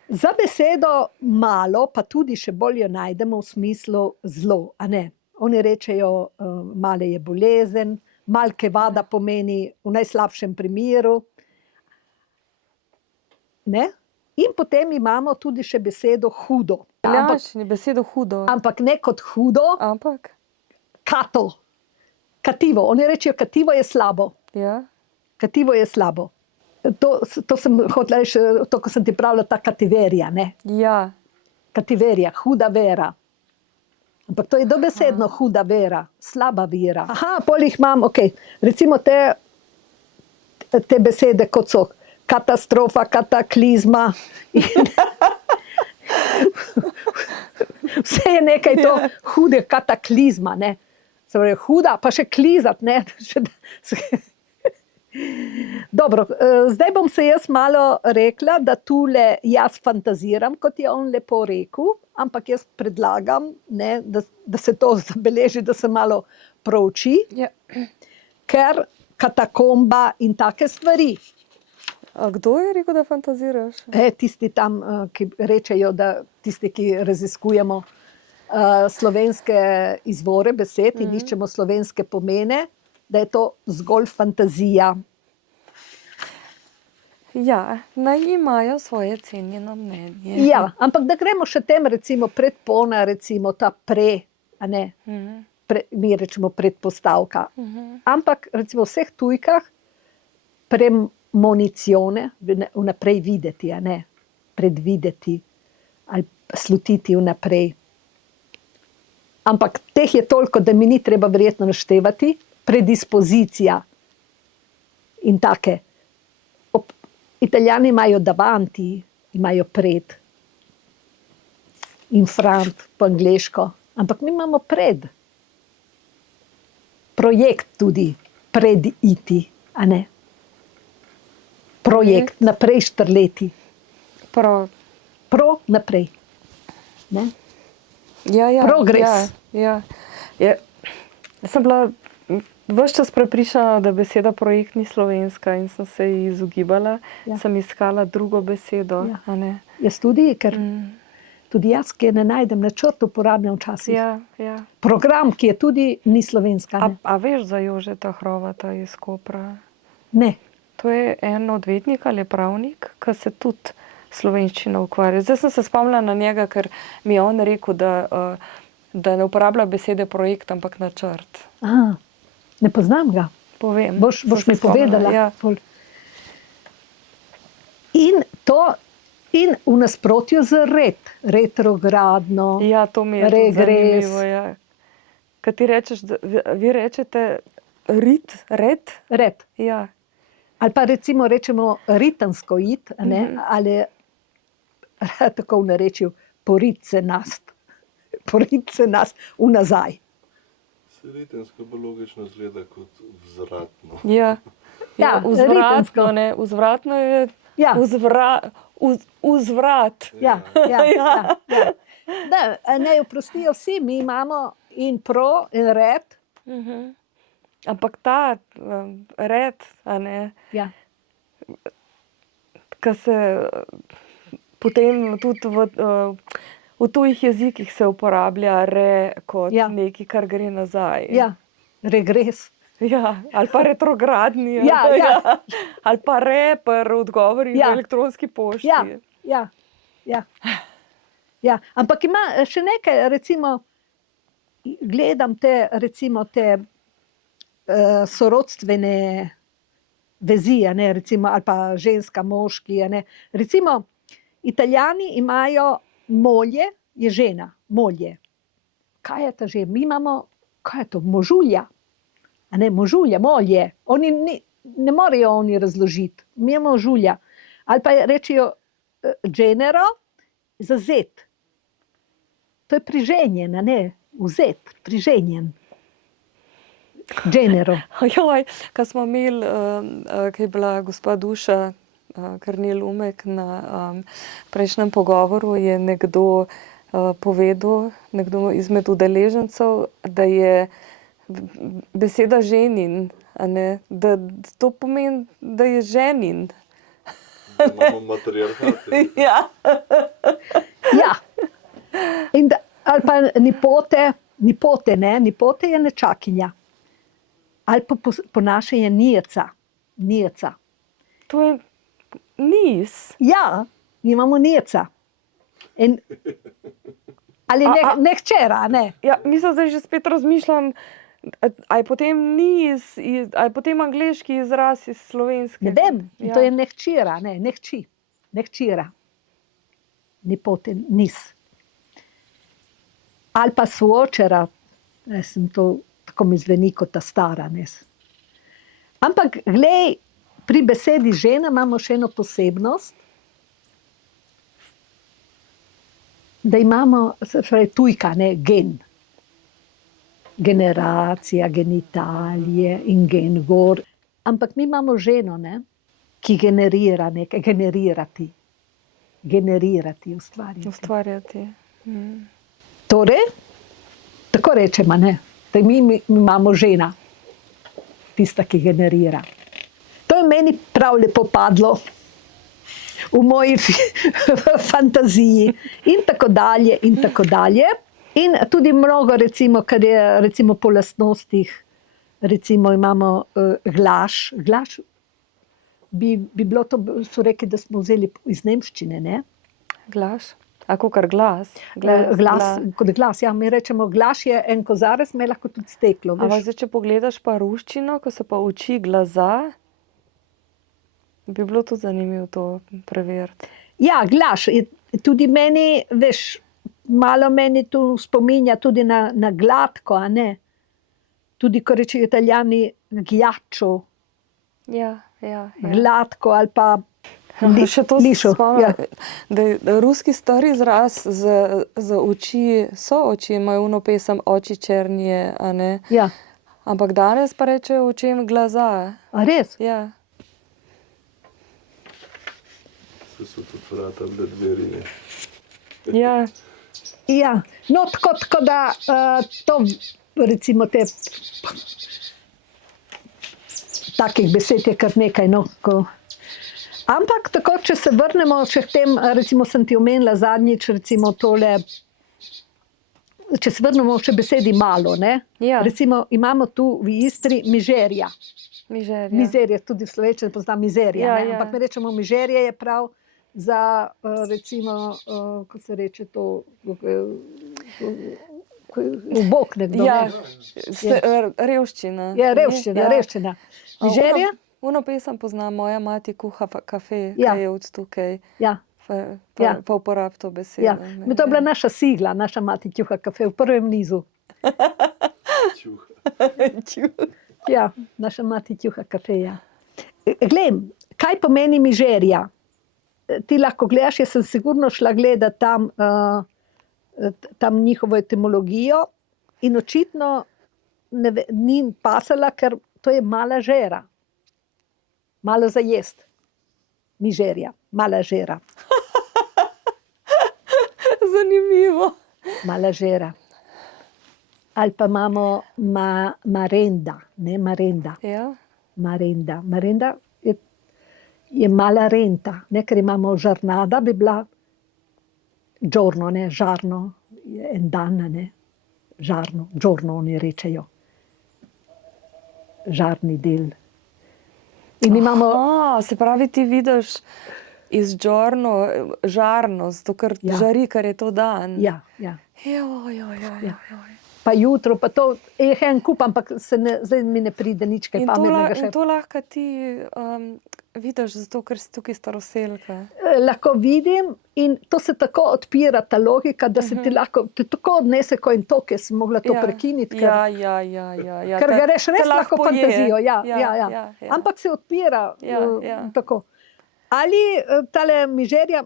Za besedo malo, pa tudi še bolj jo najdemo v smislu zlo, a ne? Oni rečejo, male je bolezen, malke vada pomeni v najslabšem primeru. Ne? In potem imamo tudi še besedo hudo. Italijanščini besedo hudo. Ampak ne kot hudo, Ampak? kato. Kativo. Oni rečejo, kativo je slabo. Ja. Kativo je slabo. To sem hotela reči, to, ko sem ti pravila, ta kativerija, ne? Ja. Kativerija, huda vera. Ampak to je dobesedno huda vera, slaba vera. Aha, pol jih imam, recimo te besede, kot so katastrofa, kataklizma. Vse je nekaj to hude kataklizma, ne. Se pravi, huda, pa še klizat, ne. Dobro, zdaj bom se jaz malo rekla, da tule jaz fantaziram, kot je on lepo rekel, ampak jaz predlagam, ne, da se to zabeleži, da se malo prouči, Ja. ker katakomba in take stvari. A kdo je rekel, da fantaziraš? Tisti tam, ki rečejo, da tisti, ki raziskujemo slovenske izvore besed in iščemo slovenske pomene, da je to zgolj fantazija. Ja, naj imajo svoje cenjeno mnenje. Ja, ampak da gremo še tem, recimo predpona, recimo ta a ne, mi rečemo predpostavka. Ampak recimo v vseh tujkah premonicione, vnaprej videti, a ne, predvideti ali slutiti vnaprej. Ampak teh je toliko, da mi ni treba verjetno naštevati, predispozicija in take. Italijani imajo davanti, imajo pred, in front po angleško, ampak mi imamo pred. Projekt tudi, prediti, a ne. Projekt, naprej štrleti. Pro, naprej. Ne? Ja, Progres. Ja. Jaz sem bila ves čas prepričana, da beseda projekt ni slovenska in sem se ji izogibala. Ja. Sem iskala drugo besedo. Ja. A ne? Jaz tudi, ker tudi jaz, ki je ne najdem, načrt uporabljam včasih. Ja. Program, ki je tudi ni slovenska. Ne? A veš za Jožeta Hrovata iz Kopra? Ne. To je en odvetnik ali pravnik, ki se tudi slovenščino ukvarja. Zdaj sem se spomnila na njega, ker mi je on rekel, da ne uporablja besede projekt, ampak načrt. Aha, ne poznam ga. Povem. Boš mi povedala. Ja. In v nasprotju z retrogradno, Ja, to mi je tudi regres. zanimivo. Ja. Kaj ti rečeš, vi rečete red? Red. Ja. Ali pa recimo rečemo ritansko it, a ne, ali tako v narečju porit se nas vnazaj. Ritensko bolj logično zgleda kot vzvratno. Ja, ritensko. Vzvratno je Ja. vzvrat. Ja. Da, ne oprostijo vsi, mi imamo in pro in red. Ampak ta red, a ne, Ja. ki se potem tudi v tujih jezikih se uporablja kot nekaj, kar gre nazaj. Ja, regres. Ja, ali pa retrogradni. Ja. Ali pa pri odgovorih v elektronski pošti. Ja. Ampak ima še nekaj, recimo, gledam te sorodstvene vezi, a ne, recimo, ali pa ženska, moški, a ne. Recimo, Italijani imajo molje, je žena, molje. Kaj je ta žena? Mi imamo, kaj je to, možulja? A ne, možulja, molje. Oni ne morejo oni razložiti. Mi imamo žulja. Ali pa rečejo genero za zet. To je priženjen, a ne, vzet, priženjen. Genero. Joj, ko smo imeli, ko je bila gospa Duša Karnel Umek na prejšnjem pogovoru, je nekdo povedal, nekdo izmed udeležencev, da je beseda ženin, a ne, da to pomeni, da je ženin. Imamo matriarhat. Ja. Ja. Ali pa nipote, ne, nipote je nečakinja. Ali pa po naše je nijeca. To je nis. Ja, imamo nijeca. Ali ne hčera, ne. Ja, mislim, zdaj že spet razmišljam, a je potem nis, a je potem angleški izraz iz slovenske. Ne vem, to je nehčira, ne, nehčira. Nipote, nis. Ali pa suočera, tako mi zveni kot ta stara. Ne. Ampak, glej, pri besedi žena imamo še eno posebnost, da imamo, se pravi, tujka, ne, gen. Generacija, genitalije in gen gor. Ampak mi imamo ženo, ne, ki generira nekaj, generirati, Ustvarjati. Torej, tako rečemo, ne, da mi imamo žena, tista, ki generira. To je meni prav lepo padlo v moji fantaziji in tako dalje in tako dalje. In tudi mnogo, recimo, kar je recimo po lastnostih, recimo imamo glaš bi bilo to, so rekli, da smo vzeli iz nemščine, ne? Glaš? A kakor glas? Kot glas, ja, mi rečemo, glas je en kozarec, me lahko tudi steklo, Ampak veš. zdaj, če pogledaš pa ruščino, ko se pa uči glaza, bi bilo tudi zanimivo to preveriti. Ja, glas, tudi meni, veš, malo meni tu spominja tudi na gladko, a ne? Tudi, ko rečejo Italijani ghiaccio, Ja. gladko ali pa Še to lišo. se spomnim, Ja. da je ruski stari izraz za oči, so oči, imajo ono pesem Oči črnije, a ne? Ja. Ampak danes pa rečejo očem glaza. A res? Ja. Se so tudi vrata bile dveri, ne. Ja. Ja, no tako da to recimo te takih besed je kar nekaj, no. Ampak tako, če se vrnemo še k tem, recimo sem ti omenila zadnjič, recimo tole, če se vrnemo še besedi malo, ne. Ja. Recimo imamo tu v Istri mižerja. Mižerja. Mizerija, tudi v slovenščini pozna mizerija, Ja, ne? ja. Ampak mi rečemo mižerija je prav za recimo, ko se reče to, ubog nekdo. Ja, ne? revščina. Je revščina, Ja. revščina. Mižerija? Uno pesem pozna, moja mati kuha kafe, Ja. ki je od tukaj, Ja, Ja. pa uporab to besedo. ja. To je bila naša sigla, naša mati kuha kafe v prvem nizu. Čuha. Ja, naša mati kuha kafe, ja. Glej, kaj pomeni mižerija? Ti lahko gledaš, jaz sem sigurno šla gledati tam njihovo etimologijo in očitno ni pasala, ker to je mala žera. Malo za jest. Mižerija, mala žera. Zanimivo. Mala žera. Ali pa imamo marenda, ne marenda. Ja. Marenda. Marenda je mala renta, ne, ker imamo žarnada, bi bila giorno, ne, žarno, je en dan, ne, žarno, giorno oni rečejo. Žarni del. In imamo, Se pravi, ti vidiš iz žarno, zato ker Ja. žari, ker je to dan. ja. Joj. Pa jutro, pa to je en kup, ampak zdaj mi ne pride nič kaj In to, pametnega še. in to lahko ti vidiš, zato ker si tukaj staroselka. Lahko vidim in to se tako odpira, ta logika, da se ti lahko, te tako odnese, ko in to, ki sem mogla to prekiniti, ker, Ja. ker ga reš res te lahko poje. fantazijo. Ja. Ja. Ampak se odpira Ja. tako. Ali tale mižerja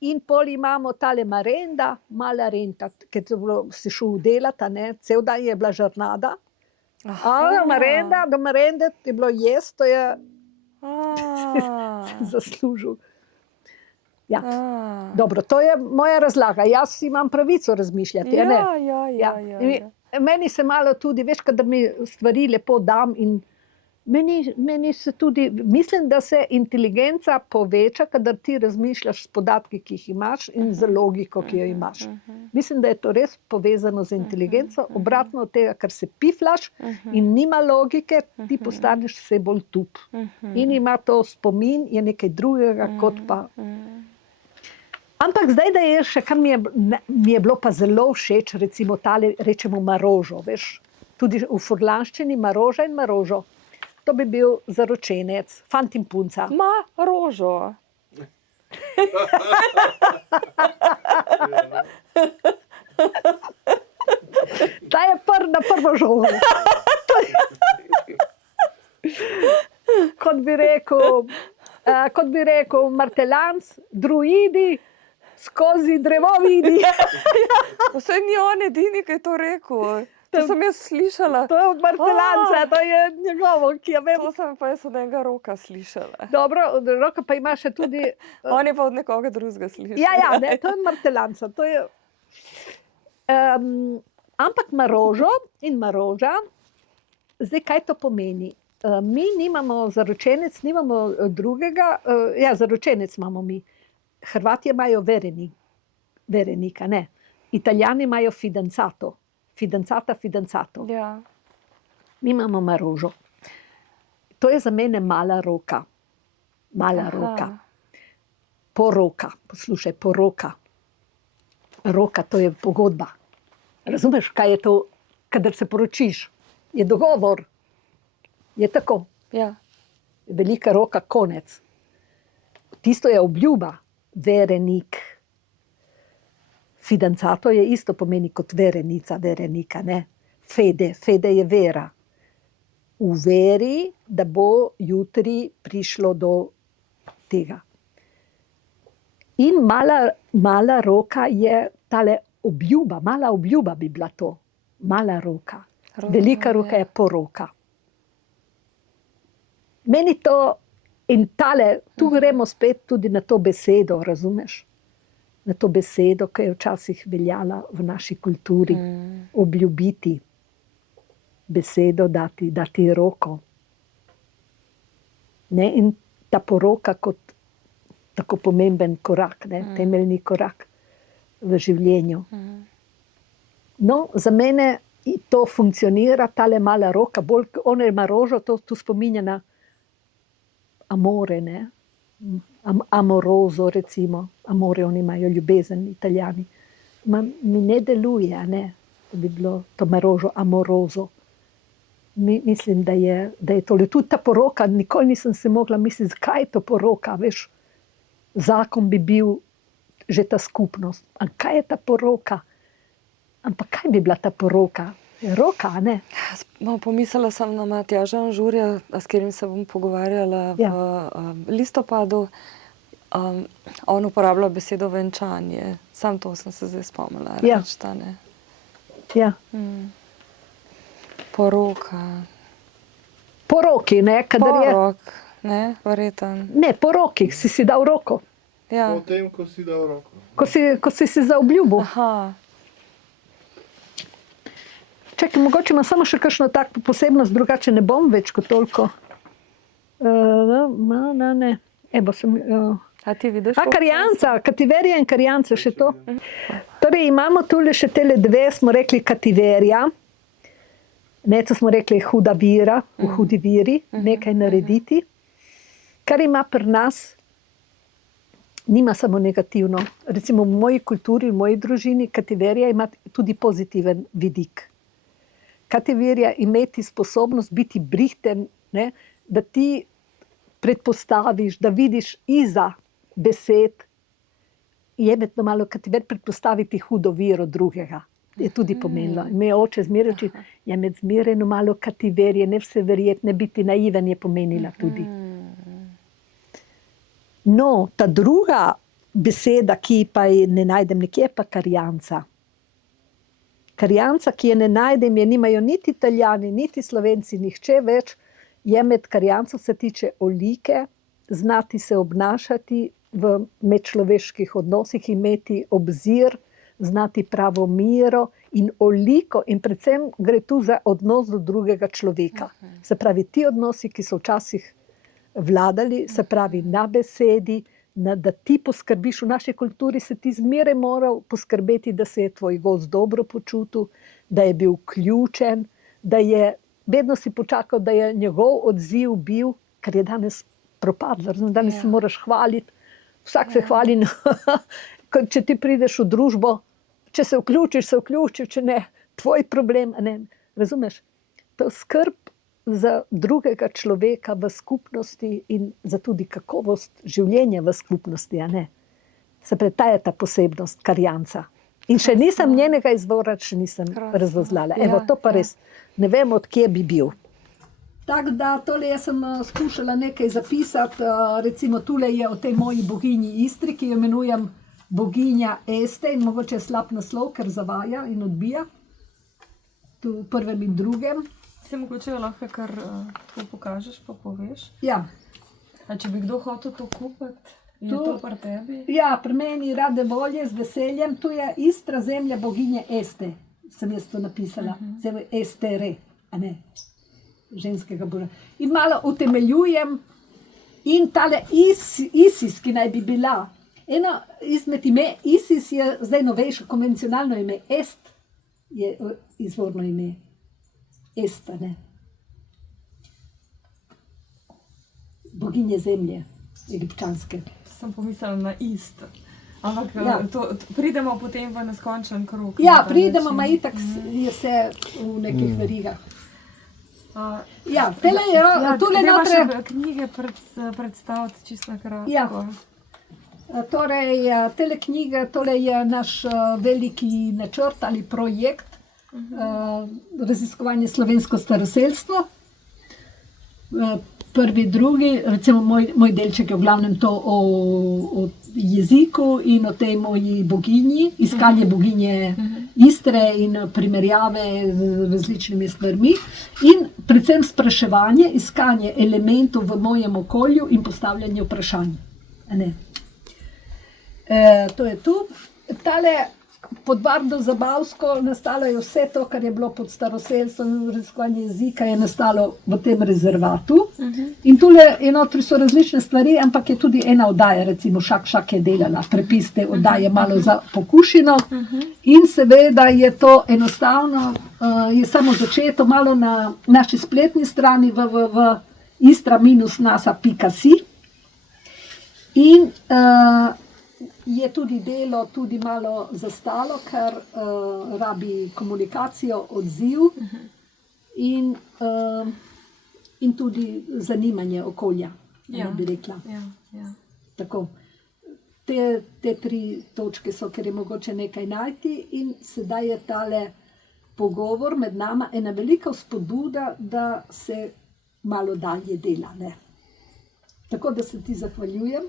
in pol imamo tale marenda, mala renta, ker si šel delati, a ne, cel dan je bila žarnada. A do marende je bilo jest, to je zaslužil. Ja. Dobro, to je moja razlaga. Jaz imam pravico razmišljati, a ne? Ja. Meni se malo tudi, veš, kadar mi stvari lepo dam in meni se tudi, mislim, da se inteligenca poveča, kadar ti razmišljaš s podatki, ki jih imaš in z logiko, ki jo imaš. Mislim, da je to res povezano z inteligenco, obratno od tega, ker se piflaš in nima logike, ti postaneš vse bolj tup. In ima to spomin, je nekaj drugega kot pa. Ampak zdaj, da je še, kar mi je bilo pa zelo všeč, recimo tale, rečemo marožo, veš, tudi v furlanščini maroža in marožo. To bi bil zaročenec, fant in punca. Rožo. Ta je na prvo žogo. Kot bi rekel Martelanc, druidi skozi drevo vidi. Vse ni on edini, ki je to rekel. To sem jaz slišala. To je od Martelanca, to je njegovo, ki je vem. To sem pa jaz od enega Roka slišala. Dobro, od Roka pa ima še tudi... On je pa od nekoga drugega slišala. Ja, ne, to je od Martelanca. To je... ampak marožo in maroža, zdaj kaj to pomeni? Mi nimamo zaročenec, nimamo drugega, zaročenec imamo mi. Hrvati imajo verenika, ne. Italijani imajo fidanzato. Fidanzato. Ja. Mi imamo marožo. To je za mene mala roka. mala roka. Poroka, poslušaj, poroka. Roka, to je pogodba. Razumeš, kaj je to, kadar se poročiš? Je dogovor. Je tako. Ja. Velika roka, konec. Tisto je obljuba. Verenik. Fidancato je isto pomeni kot verenica, verenika, ne? Fede, fede je vera. V veri, da bo jutri prišlo do tega. In mala roka je tale obljuba, mala obljuba bi bila to. Mala roka. Velika roka je poroka. Meni to in tale, tu gremo spet tudi na to besedo, razumeš? Na to besedo, ki je včasih veljala v naši kulturi. Obljubiti. Besedo dati roko. Ne? In ta poroka kot tako pomemben korak, ne? Temeljni korak v življenju. No, za mene to funkcionira, tale mala roka, bolj ona ima rožo, to spominja na amore, ne? Amorozo recimo, amore, oni imajo ljubezen, Italijani. Mi ne deluje, a ne? Da bi bilo to rožo, amorozo. Mislim, da je tole. Tudi ta poroka, nikoli nisem se mogla misliti, zakaj je to poroka, veš? Zakon bi bil že ta skupnost. A kaj je ta poroka? Ampak kaj bi bila ta poroka? Je roka, a ne? Pomislila sem na Matjaža Anžurja, s katerim se bom pogovarjala v listopadu. On uporablja besedo venčanje. Sam to sem se zdaj spomnila. Ja. Ja. Poroka. Poroki, ne? Porok, ne? Verjeten. Ne, poroki, si dal roko. Ja. Potem, ko si dal roko. Ko si zaobljubil. Aha. Čakaj, mogoče ima samo še kakšno tako posebnost, drugače ne bom več kot toliko. Ne. Evo sem... A ti vidiš? Karjanca, kativerija in karjanca, še to. Torej imamo tule še tele dve, smo rekli kativerija. Ne, to smo rekli huda vira, v hudi viri, nekaj narediti. Kar ima pri nas, nima samo negativno. Recimo v moji kulturi, v moji družini, kativerija ima tudi pozitiven vidik. Kativerija imeti sposobnost biti brihten, ne, da ti predpostaviš, da vidiš iza besed, je metno malo kativer predpostaviti hudo viro drugega. Je tudi pomenilo. Me oče zmerjači, je med zmereno malo kativerje, ne vse verjeti, ne biti naiven je pomenila tudi. No, ta druga beseda, ki pa je ne najdem nekje, pa karjanca. Karjanca, ki je ne najdem, je nimajo niti Italijani, niti Slovenci, nihče več, je med karjanco se tiče olike, znati se obnašati v medčloveških odnosih, imeti obzir, znati pravo mero in oliko, in predvsem gre tu za odnos do drugega človeka. Se pravi, ti odnosi, ki so včasih vladali, se pravi na besedi, da ti poskrbiš, v naši kulturi se ti zmeraj moral poskrbeti, da se je tvoj gost dobro počutil, da je bil vključen, da je, vedno si počakal, da je njegov odziv bil, ker je danes propadlo, danes se moraš hvaliti, vsak se hvali, če ti prideš v družbo, če se vključiš, če ne, tvoj problem, ne, razumeš? To skrb za drugega človeka v skupnosti in za tudi kakovost življenja v skupnosti, a ne? Se pravi, ta je ta posebnost karjanca. In še nisem njenega izvora, še nisem razvozlala. Evo, to pa res, ne vem, od kje bi bil. Tako da, tole jaz sem skušala nekaj zapisati, recimo tule je o tej moji boginji Istri, ki jo imenujem boginja Este in mogoče je slab naslov, ker zavaja in odbija. Tu v prvem in drugem. Se mogoče lahko kar to pokažeš, pa poveš? Ja. A če bi kdo hotel to kupiti, je to pri tebi? Ja, pri meni rade volje, z veseljem. Tu je Istra, zemlja boginje Este. Sem jaz to napisala. Estere, a ne? Ženskega boža. In malo utemeljujem. In tale Isis, ki naj bi bila. Eno izmed ime Isis je zdaj novejše, konvencionalno ime. Est je izvorno ime. Esta, ne. Boginje zemlje. egipčanske. Sem pomislila na ist. Ampak Ja. pridemo potem v neskončen krog. Ja, na ta pridemo, način. ma itak je vse v nekih verigah. A, Ja, tele je, tule zdaj pa notre, še knjige predstaviti čisto na kratko. Ja. torej, tele knjige, tole je naš veliki načrt ali projekt, raziskovanje slovensko staroselstvo. Prvi, drugi, recimo moj delček je v glavnem to o jeziku in o tej moji boginji, iskanje boginje Istre in primerjave z različnimi stvarmi in predvsem spraševanje, iskanje elementov v mojem okolju in postavljanje vprašanj. A ne? To je tu. Tale pod Bardo Zabavsko nastalo je vse to, kar je bilo pod staroselstvom, raziskovanje jezika je nastalo v tem rezervatu. In tule notri so različne stvari, ampak je tudi ena oddaja, recimo Šak je delala, prepis te oddaje malo za pokušino. In seveda je to enostavno, je samo začeto malo na naši spletni strani istra-nasa.si. In je tudi delo tudi malo zastalo, ker rabi komunikacijo, odziv in tudi zanimanje okolja, bi rekla. Ja. Tako. Te tri točke so, ker je mogoče nekaj najti in sedaj je tale pogovor med nama ena velika vzpodbuda, da se malo dalje dela. Ne? Tako da se ti zahvaljujem.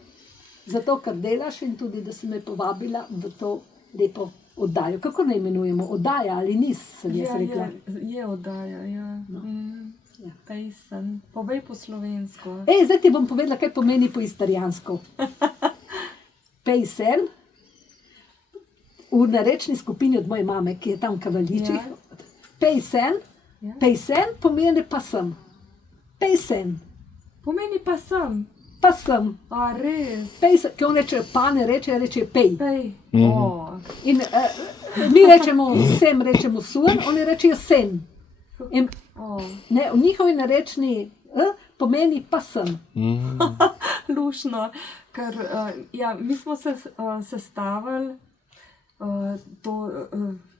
Zato, ker delaš in tudi, da si me povabila v to lepo oddajo. Kako naj imenujemo? Oddaja ali nis, sem jaz rekla? Je oddaja, ja. No. Ja. Pejsen. Povej po slovensko. Zdaj ti bom povedala, kaj pomeni po istarijansko. Pejsen, v narečni skupini od moje mame, ki je tam v Kavaličih. Ja. Pejsen pomeni pa sem. Pejsen. Pomeni pa sem. Pa sem. A res? Pejsen, ki on reče pa, ne reče pej. Pej. In mi rečemo sem, rečemo sun, oni rečejo sen. In, ne, v njihovi narečni pomeni pa sem. Lušno, ker mi smo se sestavili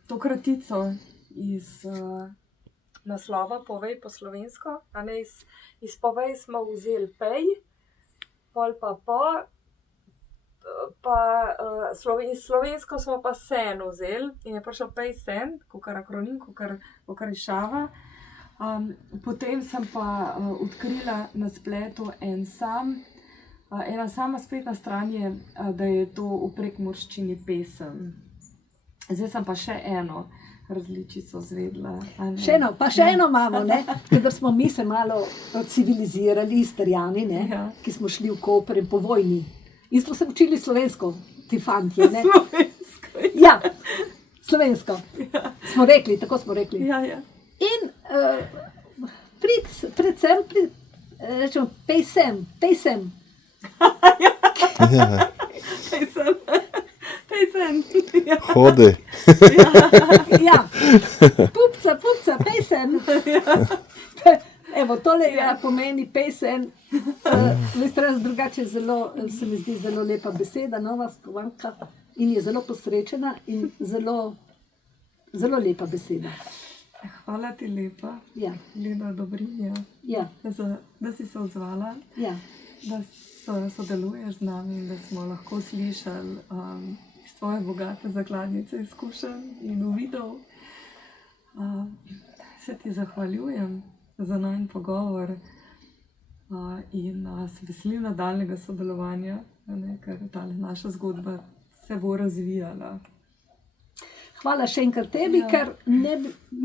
to kratico iz naslova Povej po slovensko, a ne iz povej smo vzeli pej, pol pa iz slovensko smo pa sen vzeli in je prišel pej sen, kakor akronim, kakor išava. Potem sem pa odkrila na spletu ena sama spletna stran je, da je to v prekmurščini pesem. Zdaj sem pa še eno različico zvedla. Še eno imamo, ne? Kadar smo mi se malo civilizirali, Istarijani, ne? Ja. Ki smo šli v Koper po vojni. In smo se učili slovensko, ti fantje, ne? Slovensko. Ja, slovensko. Ja. Smo rekli, tako smo rekli. Ja. In predvsem rečemo pej sem. Ja. Pejsen. Ja. Hodi. Ja, pupca, pejsen. Evo, tole pomeni pejsen. Drugače se mi zdi zelo lepa beseda, nova skovanka in je zelo posrečena in zelo, zelo lepa beseda. Hvala ti lepa, Ja, Lena Dobrinja, ja, da si se odzvala, ja. da sodeluješ z nami in da smo lahko slišali iz tvoje bogate zakladnice izkušenj in uvidov. Se ti zahvaljujem za najin pogovor in se veselim nadaljnega sodelovanja, ker ta naša zgodba se bo razvijala. Hvala še enkrat tebi, Ja. ker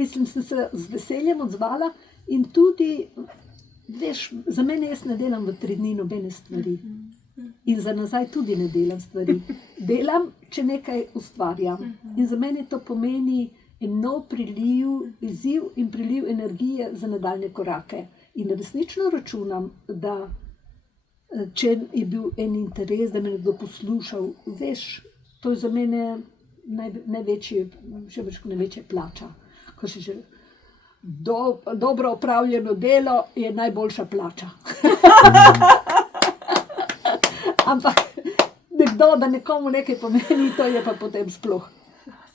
sem se z veseljem odzvala in tudi, veš, za mene jaz ne delam v 3 dni nobene stvari. In za nazaj tudi ne delam stvari. Delam, če nekaj ustvarjam. In za mene to pomeni en nov priliv, izziv in priliv energije za nadaljne korake. In resnično računam, da če je bil en interes, da me nekdo poslušal, veš, to je za mene največja plača. Ko še že dobro opravljeno delo je najboljša plača. No, da nekomu nekaj pomeni, to je pa potem sploh.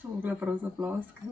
Sem mogla prav zaploskati.